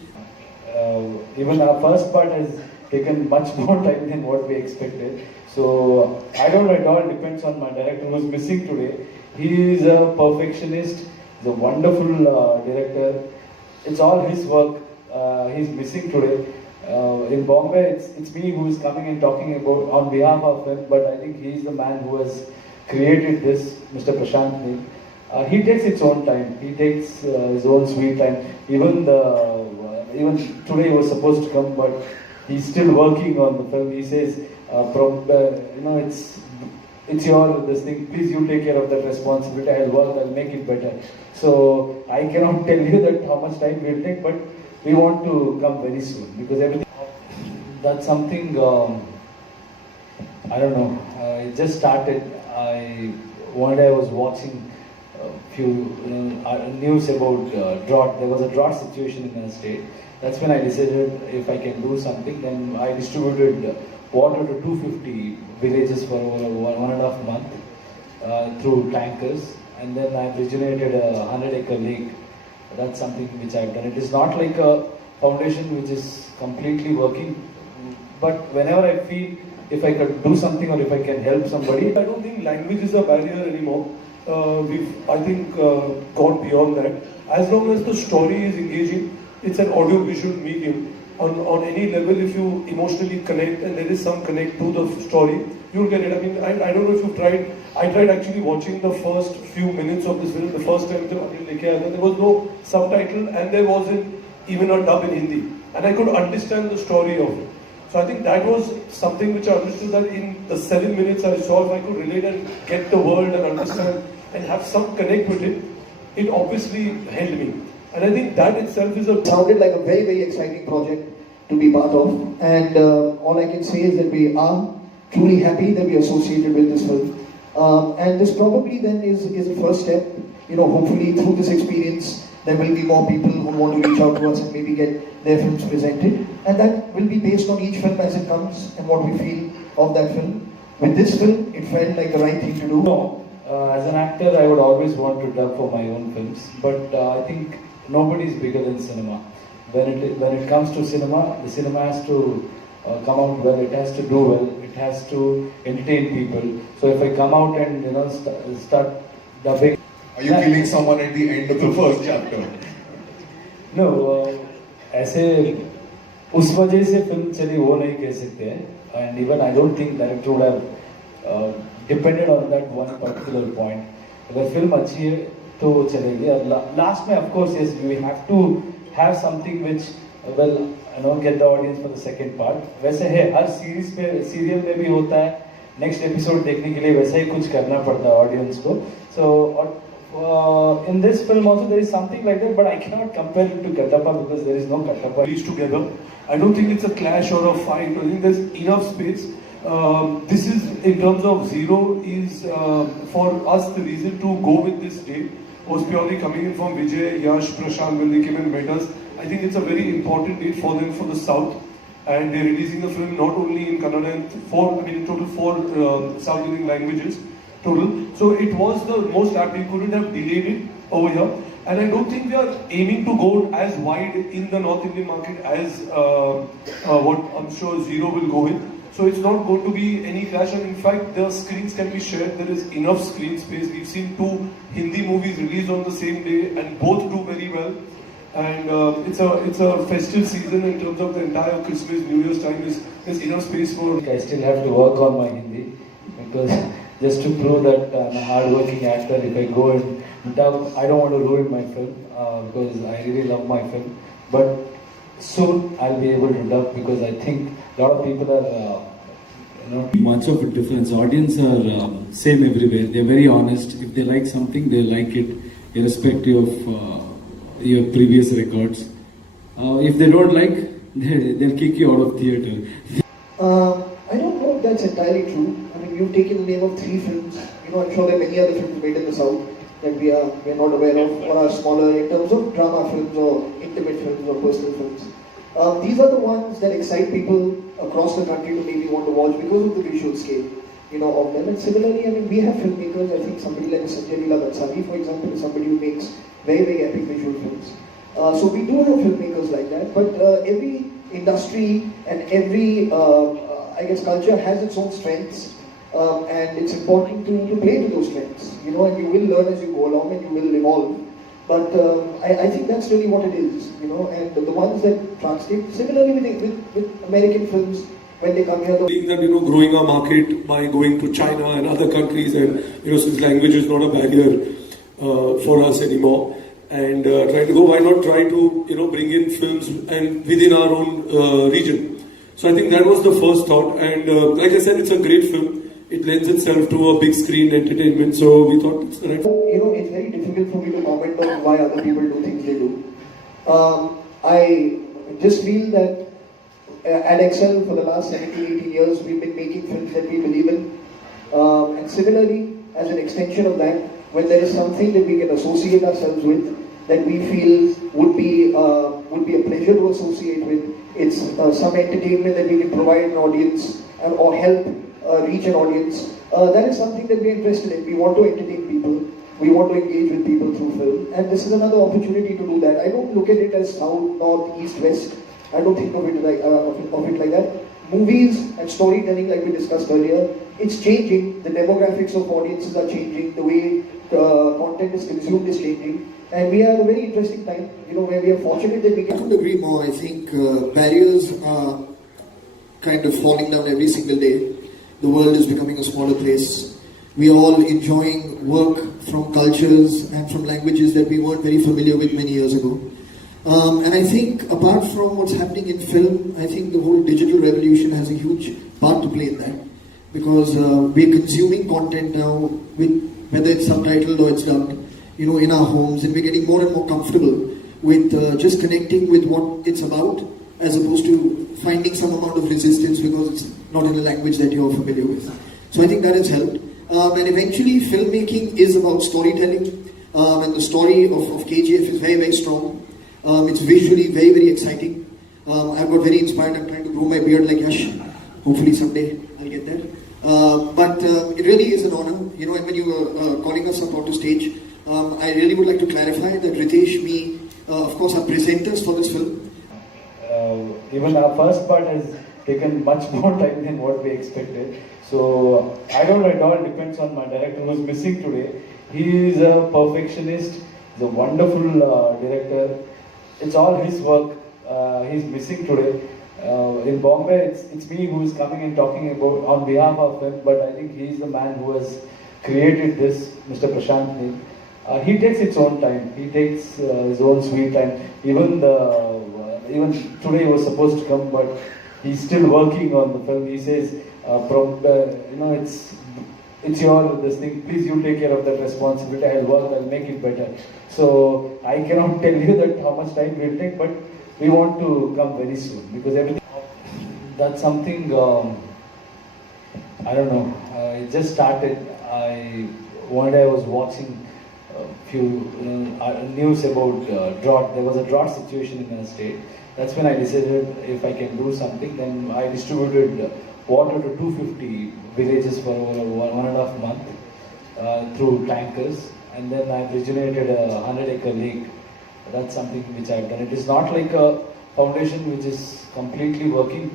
Even our first part has taken much more time than what we expected. So I don't know, it all depends on my director who's missing today. He is a perfectionist, he's a wonderful director. It's all his work. He's missing today. In Bombay, it's me who is coming and talking about on behalf of him, but I think he's the man who has created this, Mr. Prashant Neel. He takes his own time. He takes his own sweet time. Even today he was supposed to come, but he's still working on the film. He says, it's your this thing. Please you take care of that responsibility. I'll work. I'll make it better. So I cannot tell you that how much time we'll take, but we want to come very soon because everything. That's something. I don't know. It just started. One day I was watching a few news about drought. There was a drought situation in our state. That's when I decided if I can do something. Then I distributed water to 250 villages for over 1.5 months through tankers, and then I've regenerated a 100-acre lake. That's something which I've done. It is not like a foundation which is completely working, but whenever I feel if I could do something or if I can help somebody. I don't think language is a barrier anymore. I think, gone beyond that. As long as the story is engaging, it's an audio-visual medium. On any level, if you emotionally connect and there is some connect to the story, you'll get it. I mean, I don't know if you've tried. I tried actually watching the first few minutes of this film. The first time there was no subtitle and there wasn't even a dub in Hindi, and I could understand the story of it. So I think that was something which I understood, that in the 7 minutes I saw, if I could relate and get the world and understand and have some connect with it, it obviously held me. And I think that itself is a... Sounded like a very, very exciting project to be part of. And all I can say is that we are truly happy that we are associated with this film. And this probably then is a first step. Hopefully through this experience, there will be more people who want to reach out to us and maybe get their films presented. And that will be based on each film as it comes and what we feel of that film. With this film, it felt like the right thing to do. No, as an actor, I would always want to dub for my own films. But I think nobody is bigger than cinema. When it comes to cinema, the cinema has to come out well. It has to do well. It has to entertain people. So if I come out and start dubbing. Are you killing someone at the end of the first chapter? No, ऐसे उस वजह से film चली वो नहीं कह सकते हैं. And even I don't think director would have depended on that one particular point. अगर फिल्म अच्छी है तो वो चलेगी. Last में of course yes, we have to have something which will get the audience for the second part. वैसे है हर series पे सीरियल में भी होता है. नेक्स्ट एपिसोड देखने के लिए वैसा ही कुछ करना पड़ता है ऑडियंस को. So In this film also there is something like that, but I cannot compare it to Kattappa because there is no Kattappa. Reach together. I don't think it's a clash or a fight. I think there's enough space. This is, in terms of Zero, is for us the reason to go with this date was purely coming in from Vijay, Yash, Prashant when they came and met us. I think it's a very important date for them for the South, and they're releasing the film not only in Kannada and in total four South Indian languages total. So it was the most apt. We couldn't have delayed it over here. And I don't think we are aiming to go as wide in the North Indian market as what I'm sure Zero will go with. So it's not going to be any clash, and in fact the screens can be shared. There is enough screen space. We've seen 2 Hindi movies released on the same day and both do very well. And it's a festive season in terms of the entire Christmas, New Year's time. There's enough space for... I still have to work on my Hindi because just to prove that I'm a hard-working actor, if I go and dub, I don't want to ruin my film because I really love my film. But soon I'll be able to dub because I think a lot of people are, Much of a difference. Audience are same everywhere. They're very honest. If they like something, they like it, irrespective of your previous records. If they don't like, they'll kick you out of theatre. I don't know if that's entirely true. I mean, you've taken the name of 3 films. I'm sure there are many other films made in the South that we are not aware of or are smaller in terms of drama films or intimate films or personal films. These are the ones that excite people across the country to maybe want to watch because of the visual scale, of them. And similarly, I mean, we have filmmakers. I think somebody like Sanjay Leela Bansali, for example, is somebody who makes very, very epic visual films. So we do have filmmakers like that, but every industry and every, culture has its own strengths, and it's important to play to those strengths, and you will learn as you go along and you will evolve. But I think that's really what it is, and the ones that translate, similarly with American films, when they come here. That, growing our market by going to China and other countries, and, since language is not a barrier for us anymore, and trying to go, why not try to, bring in films and within our own region. So I think that was the first thought, and like I said, it's a great film. It lends itself to a big screen entertainment, so we thought it's the right. It's very difficult for me to comment on why other people do things they do. I just feel that at Excel for the last 17, 18 years, we've been making films that we believe in. And similarly, as an extension of that, when there is something that we can associate ourselves with, that we feel would be a pleasure to associate with, it's some entertainment that we can provide an audience or help reach an audience. That is something that we're interested in. We want to entertain people. We want to engage with people through film. And this is another opportunity to do that. I don't look at it as south, north, east, west. I don't think of it like that. Movies and storytelling, like we discussed earlier, it's changing. The demographics of audiences are changing. The way content is consumed is changing. And we are at a very interesting time, where we are fortunate that we can... I couldn't agree more. I think barriers are kind of falling down every single day. The world is becoming a smaller place. We are all enjoying work from cultures and from languages that we weren't very familiar with many years ago. And I think apart from what's happening in film, I think the whole digital revolution has a huge part to play in that. Because we're consuming content now, whether it's subtitled or it's dubbed, in our homes, and we're getting more and more comfortable with just connecting with what it's about, as opposed to finding some amount of resistance because it's not in a language that you're familiar with. So I think that has helped. And eventually, filmmaking is about storytelling, and the story of KGF is very, very strong. It's visually very, very exciting. I've got very inspired. I'm trying to grow my beard like Yash. Hopefully someday I'll get there. But it really is an honor. And when you were calling us up onto stage, I really would like to clarify that Ritesh, me, of course, are presenters for this film. Even our first part has taken much more time than what we expected. So I don't know, it all depends on my director who's missing today. He is a perfectionist, he's a wonderful director. It's all his work. He's missing today. In Bombay, it's me who is coming and talking about on behalf of him, but I think he's the man who has created this, Mr. Prashant Neil. He takes his own time. He takes his own sweet time. Even today he was supposed to come, but he's still working on the film. He says, it's your this thing. Please you take care of that responsibility. I'll work. I'll make it better. So I cannot tell you that how much time we'll take, but we want to come very soon because everything. That's something. I don't know. It just started. One day I was watching a few news about drought. There was a drought situation in our state. That's when I decided if I can do something. Then I distributed water to 250 villages for over 1.5 months through tankers, and then I've regenerated a 100-acre lake. That's something which I've done. It is not like a foundation which is completely working,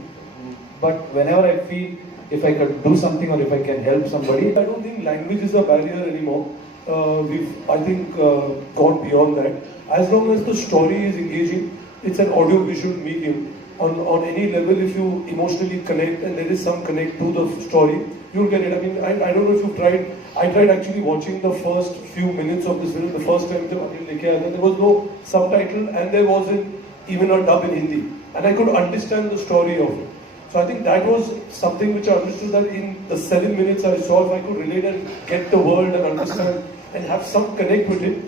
but whenever I feel if I could do something or if I can help somebody. I don't think language is a barrier anymore. I think, gone beyond that. As long as the story is engaging, it's an audio-visual medium. On any level, if you emotionally connect and there is some connect to the story, you'll get it. I mean, I don't know if you've tried. I tried actually watching the first few minutes of this film. The first time there was no subtitle and there wasn't even a dub in Hindi. And I could understand the story of it. So I think that was something which I understood, that in the 7 minutes I saw, if I could relate and get the world and understand and have some connect with it,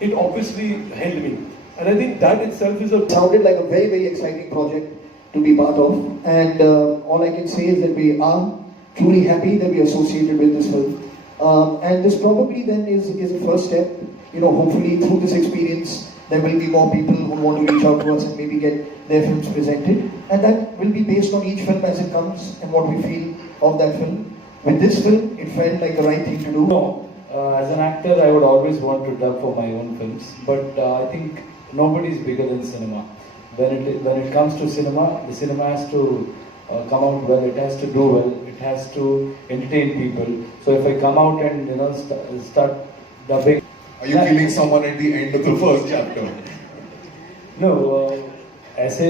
it obviously helped me. And I think that itself is a... Sounded like a very, very exciting project to be part of. And all I can say is that we are truly happy that we are associated with this film. And this probably then is a first step. You know, hopefully through this experience, there will be more people who want to reach out to us and maybe get their films presented. And that will be based on each film as it comes and what we feel of that film. With this film, it felt like the right thing to do. No, as an actor, I would always want to dub for my own films. But I think nobody is bigger than cinema. When it comes to cinema, the cinema has to come out well. It has to do well. It has to entertain people. So if I come out and start dubbing. Are you killing someone at the end of the first chapter? No, ऐसे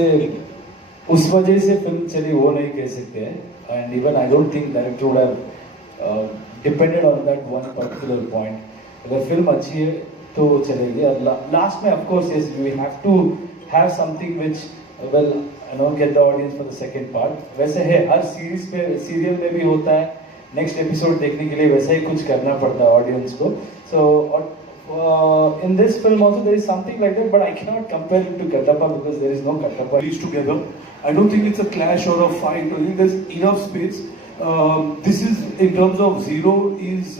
उस वजह से film चली वो नहीं कह सकते हैं. And even I don't think director would have depended on that one particular point. अगर फिल्म अच्छी है तो चलेगी. Last में of course yes, we have to have something which will get the audience for the second part. वैसे है हर series पे serial में भी होता है. Next episode देखने के लिए वैसा ही कुछ करना पड़ता है audience को. So in this film also there is something like that, but I cannot compare it to Kattappa because there is no Kattappa. These together. I don't think it's a clash or a fight. I think there's enough space. This is, in terms of Zero, is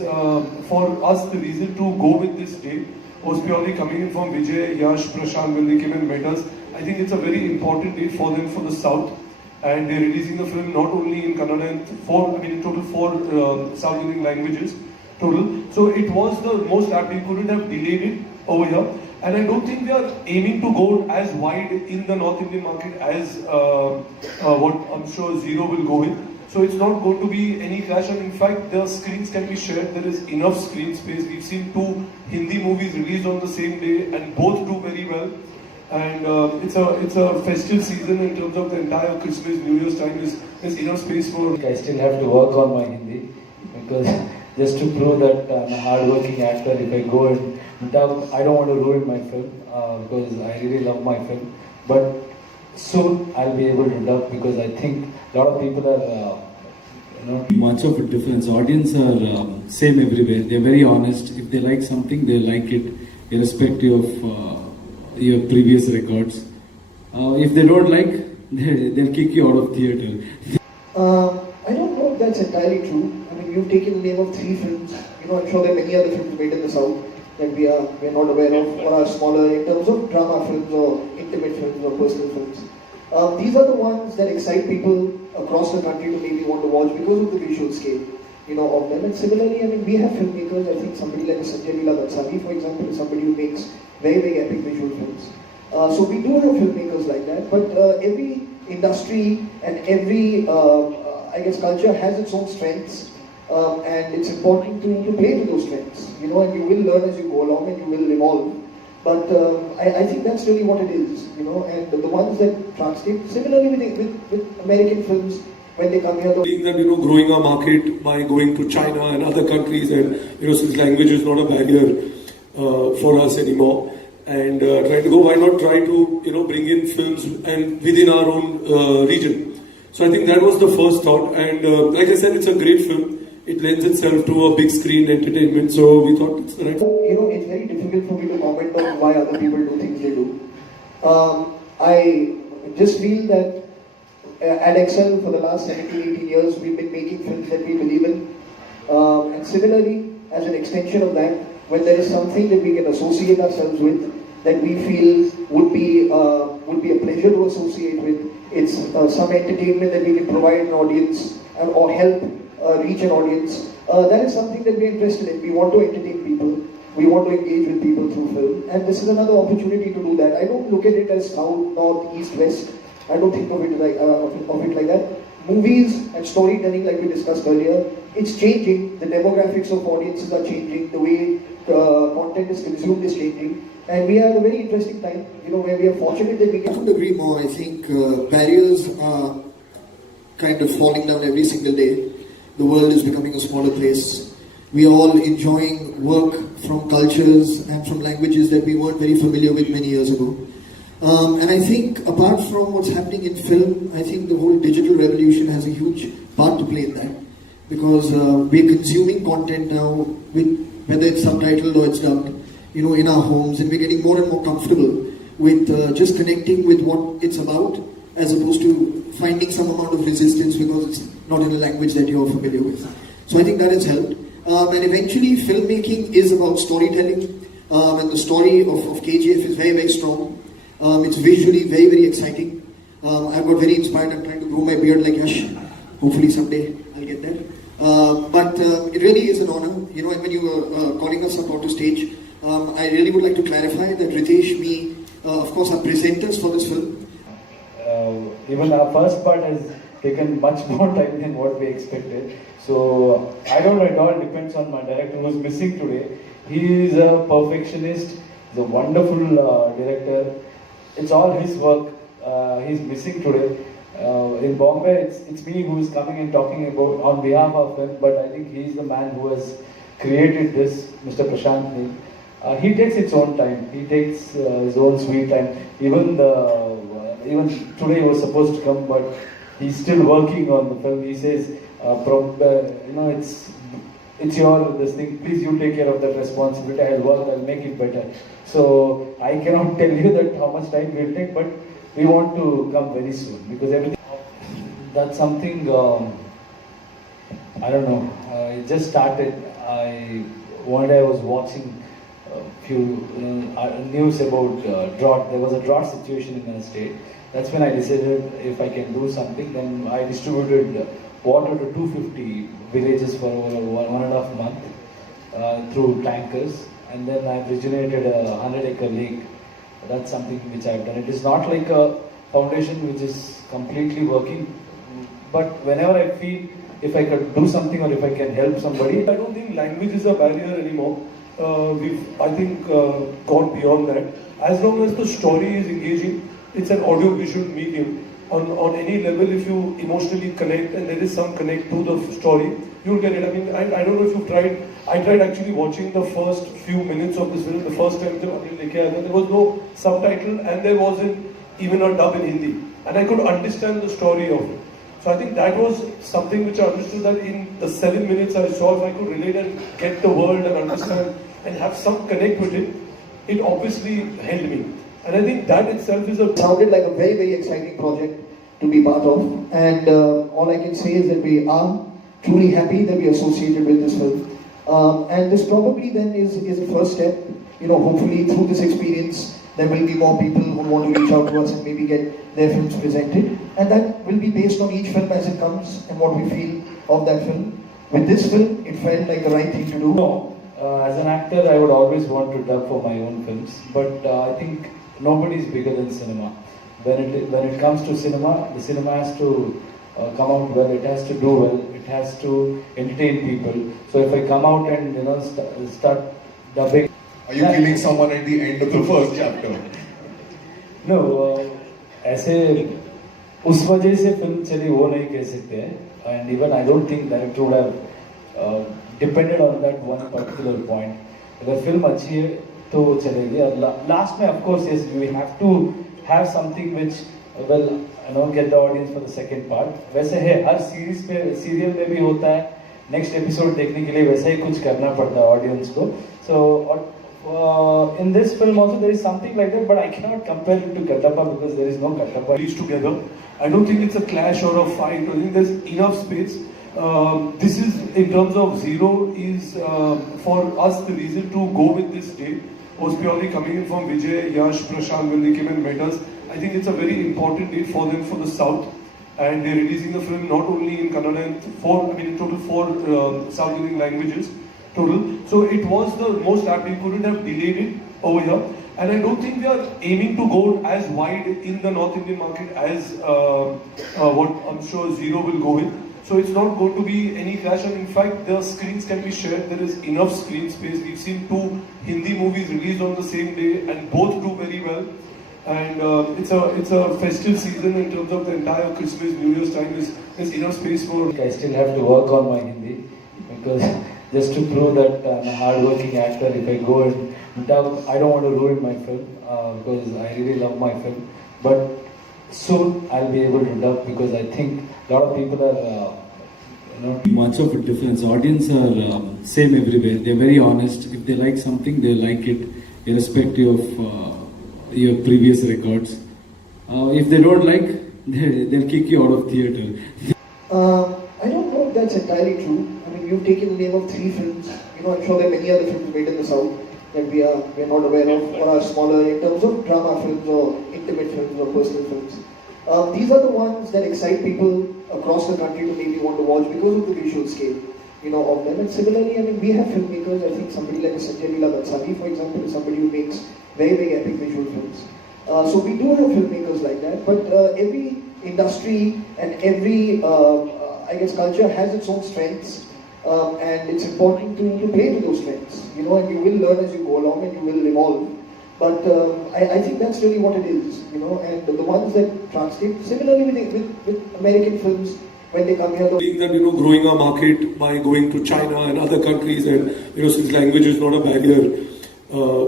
for us the reason to go with this date was purely coming in from Vijay, Yash, Prashant when they came and met us. I think it's a very important date for them for the South, and they're releasing the film not only in Kannada and in total 4 South Indian languages total. So it was the most apt. We couldn't have delayed it over here. And I don't think we are aiming to go as wide in the North Indian market as what I'm sure Zero will go with. So it's not going to be any clash. And in fact, the screens can be shared. There is enough screen space. We've seen 2 Hindi movies released on the same day, and both do very well. And it's a festive season in terms of the entire Christmas, New Year's time. There's enough space for. I still have to work on my Hindi because just to prove that I'm a hard-working actor. If I go and dub, I don't want to ruin my film because I really love my film. But soon I'll be able to dub because I think a lot of people are, Much of a difference. Audience are same everywhere. They're very honest. If they like something, they like it, irrespective of your previous records. If they don't like, they'll kick you out of theatre. I don't know if that's entirely true. I mean, you've taken the name of 3 films. I'm sure there are many other films made in the South that we are not aware of or are smaller in terms of drama films or intimate films or personal films. These are the ones that excite people across the country to maybe want to watch because of the visual scale, of them. And similarly, I mean, we have filmmakers. I think somebody like Sanjay Leela Bansali, for example, is somebody who makes very, very epic visual films. So we do have filmmakers like that, but every industry and every, culture has its own strengths, and it's important to play to those strengths, and you will learn as you go along and you will evolve. But I think that's really what it is, and the ones that translate. Similarly with American films, when they come here. Being that, growing our market by going to China and other countries, and, since language is not a barrier for us anymore, and trying to go, why not try to, bring in films and within our own region. So I think that was the first thought, and like I said, it's a great film. it lends itself to a big screen entertainment. So we thought it's the right. It's very difficult for me to comment on why other people do things they do. I just feel that at Excel for the last 17, 18 years, we've been making films that we believe in. And similarly, as an extension of that, when there is something that we can associate ourselves with, that we feel would be a pleasure to associate with, it's some entertainment that we can provide an audience or help reach an audience. That is something that we're interested in. We want to entertain people. We want to engage with people through film. And this is another opportunity to do that. I don't look at it as south, north, east, west. I don't think of it like that. Movies and storytelling, like we discussed earlier, it's changing. The demographics of audiences are changing. The way content is consumed is changing. And we are at a very interesting time, where we are fortunate that we can... I couldn't agree more. I think barriers are kind of falling down every single day. The world is becoming a smaller place. We are all enjoying work from cultures and from languages that we weren't very familiar with many years ago. And I think apart from what's happening in film, I think the whole digital revolution has a huge part to play in that. Because we're consuming content now, whether it's subtitled or it's dubbed, in our homes, and we're getting more and more comfortable with just connecting with what it's about, as opposed to finding some amount of resistance because it's not in a language that you're familiar with. So I think that has helped. And eventually, filmmaking is about storytelling, and the story of KGF is very, very strong. It's visually very, very exciting. I've got very inspired. I'm trying to grow my beard like Yash. Hopefully someday I'll get there. But it really is an honor. And when you were calling us up onto stage, I really would like to clarify that Ritesh, me, of course, are presenters for this film. Even our first part has taken much more time than what we expected. So I don't know, it all depends on my director who's missing today. He is a perfectionist, he's a wonderful director. It's all his work. He's missing today. In Bombay, it's me who's coming and talking about on behalf of him, but I think he's the man who has created this, Mr. Prashant Neil. He takes his own time. He takes his own sweet time. Even today he was supposed to come, but he's still working on the film. He says, it's your this thing. Please you take care of that responsibility. I'll work. I'll make it better. So I cannot tell you that how much time we'll take, but we want to come very soon because everything. That's something. I don't know. It just started. One day I was watching a few news about drought. There was a drought situation in my state. That's when I decided if I can do something. Then I distributed water to 250 villages for over 1.5 months through tankers, and then I've regenerated a 100-acre lake. That's something which I've done. It is not like a foundation which is completely working, but whenever I feel if I could do something or if I can help somebody. I don't think language is a barrier anymore. I think, gone beyond that. As long as the story is engaging, it's an audio-visual medium. On any level, if you emotionally connect and there is some connect to the story, you'll get it. I mean, I don't know if you've tried. I tried actually watching the first few minutes of this film. The first time there was no subtitle and there wasn't even a dub in Hindi, and I could understand the story of it. So I think that was something which I understood, that in the 7 minutes I saw, if I could relate and get the world and understand and have some connect with it, it obviously held me. And I think that itself is sounded like a very, very exciting project to be part of. And all I can say is that we are truly happy that we are associated with this film. And this probably then is a first step. Hopefully through this experience, there will be more people who want to reach out to us and maybe get their films presented. And that will be based on each film as it comes and what we feel of that film. With this film, it felt like the right thing to do. No, as an actor, I would always want to dub for my own films, but I think nobody is bigger than cinema. When it comes to cinema, the cinema has to come out well. It has to do well. It has to entertain people. So if I come out and start dubbing. Are you killing someone at the end of the first chapter? No, ऐसे उस वजह से film चली वो नहीं कह सकते हैं. And even I don't think director would have depended on that one particular point. अगर फिल्म अच्छी है तो चलेगी. Last में of course yes, we have to have something which will get the audience for the second part. वैसे है हर series पे serial में भी होता है, नेक्स्ट एपिसोड देखने के लिए वैसा ही कुछ करना पड़ता है ऑडियंस को. So in this film also there is something like that, but I cannot compare it to Kattappa because there is no Kattappa. These together. I don't think it's a clash or a fight. I think there's enough space. This is, in terms of Zero, is for us the reason to go with this day was purely coming in from Vijay, Yash, Prashant when they came and met us. I think it's a very important date for them for the South. And they're releasing the film not only in Kannada and in total four South Indian languages total. So it was the most apt. We couldn't have delayed it over here. And I don't think we are aiming to go as wide in the North Indian market as what I'm sure Zero will go with. So it's not going to be any clash. And in fact, the screens can be shared. There is enough screen space. We've seen 2 Hindi movies released on the same day, and both do very well. And it's a festive season in terms of the entire Christmas, New Year's time. There's enough space for. I still have to work on my Hindi because just to prove that I'm a hard-working actor, if I go and dub, I don't want to ruin my film because I really love my film. But soon I'll be able to dub because I think a lot of people are, Much of a difference. Audience are same everywhere. They're very honest. If they like something, they like it, irrespective of your previous records. If they don't like, they'll kick you out of theatre. I don't know if that's entirely true. I mean, you've taken the name of 3 films. I'm sure there are many other films made in the South that we are not aware of or are smaller in terms of drama films or intimate films or personal films. These are the ones that excite people across the country to maybe want to watch because of the visual scale, of them. And similarly, I mean, we have filmmakers. I think somebody like Sanjay Leela Bansali, for example, is somebody who makes very, very epic visual films. So we do have filmmakers like that, but every industry and every, culture has its own strengths, and it's important to play to those strengths, and you will learn as you go along and you will evolve. But I think that's really what it is, and the ones that translate, similarly with American films, when they come here. Being that, growing our market by going to China and other countries, and, since language is not a barrier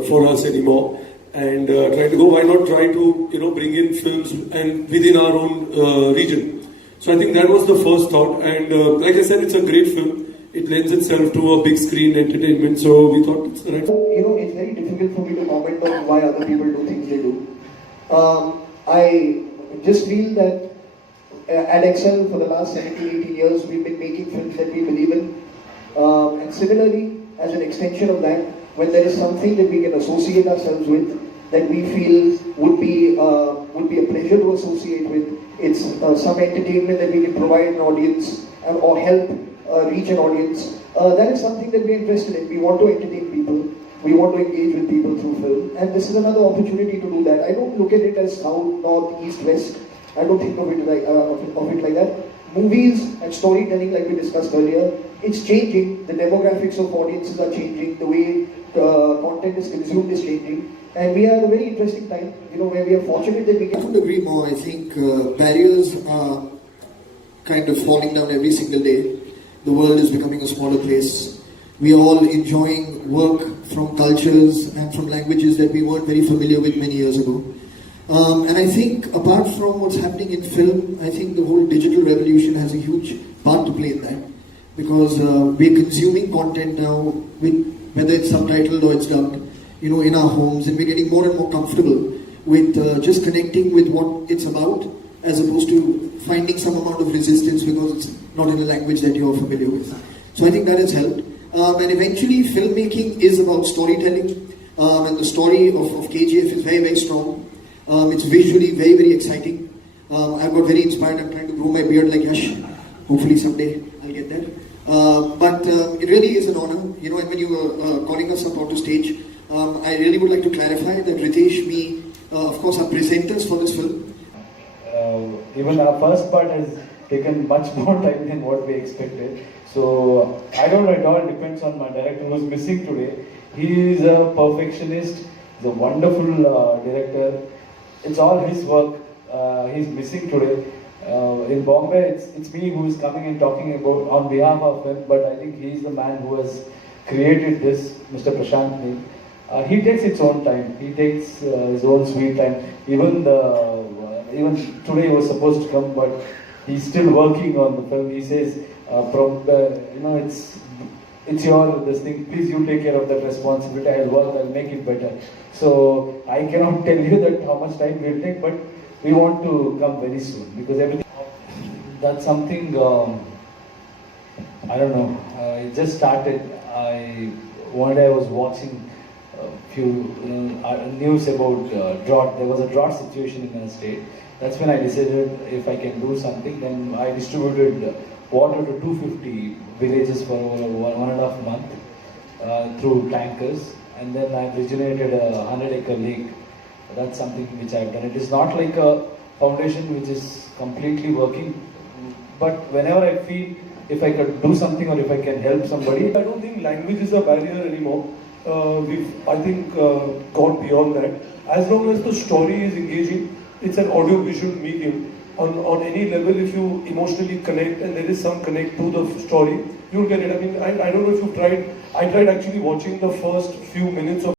for us anymore, and trying to go, why not try to, bring in films and within our own region. So I think that was the first thought, and like I said, it's a great film. It lends itself to a big screen entertainment, so we thought it's the right. It's very difficult for me to comment on why other people do things they do. I just feel that at Excel for the last 17, 18 years, we've been making films that we believe in. And similarly, as an extension of that, when there is something that we can associate ourselves with, that we feel would be a pleasure to associate with, it's some entertainment that we can provide an audience or help reach an audience. That is something that we're interested in. We want to entertain people. We want to engage with people through film. And this is another opportunity to do that. I don't look at it as south, north, east, west. I don't think of it like that. Movies and storytelling, like we discussed earlier, it's changing. The demographics of audiences are changing. The way content is consumed is changing. And we are at a very interesting time, where we are fortunate that we can. I couldn't agree more. I think barriers are kind of falling down every single day. The world is becoming a smaller place. We are all enjoying work from cultures and from languages that we weren't very familiar with many years ago. And I think apart from what's happening in film, I think the whole digital revolution has a huge part to play in that. Because we're consuming content now, whether it's subtitled or it's dubbed, in our homes, and we're getting more and more comfortable with just connecting with what it's about, as opposed to finding some amount of resistance because it's not in a language that you're familiar with. So I think that has helped. And eventually, filmmaking is about storytelling, and the story of KGF is very, very strong. It's visually very, very exciting. I've got very inspired. I'm trying to grow my beard like Yash. Hopefully someday I'll get there. But it really is an honor. And when you were calling us up onto stage, I really would like to clarify that Ritesh, me, of course, are presenters for this film. Even our first part has taken much more time than what we expected. So I don't know, it all depends on my director who's missing today. He is a perfectionist, he's a wonderful director. It's all his work. He's missing today. In Bombay, it's me who is coming and talking about on behalf of him, but I think he's the man who has created this, Mr. Prashant Neil. He takes his own time. He takes his own sweet time. Even today he was supposed to come, but he's still working on the film. He says It's your this thing. Please you take care of that responsibility. I'll work. I'll make it better. So I cannot tell you that how much time we'll take, but we want to come very soon because everything. That's something. I don't know. It just started. One day I was watching a few news about drought. There was a drought situation in the state. That's when I decided if I can do something. Then I distributed water to 250 villages for over 1.5 months through tankers, and then I regenerated a 100-acre lake. That's something which I've done. It is not like a foundation which is completely working, but whenever I feel if I could do something or if I can help somebody. I don't think language is a barrier anymore. I think, gone beyond that. As long as the story is engaging, it's an audio-visual medium. On any level, if you emotionally connect and there is some connect to the story, you'll get it. I mean, I don't know if you've tried. I tried actually watching the first few minutes of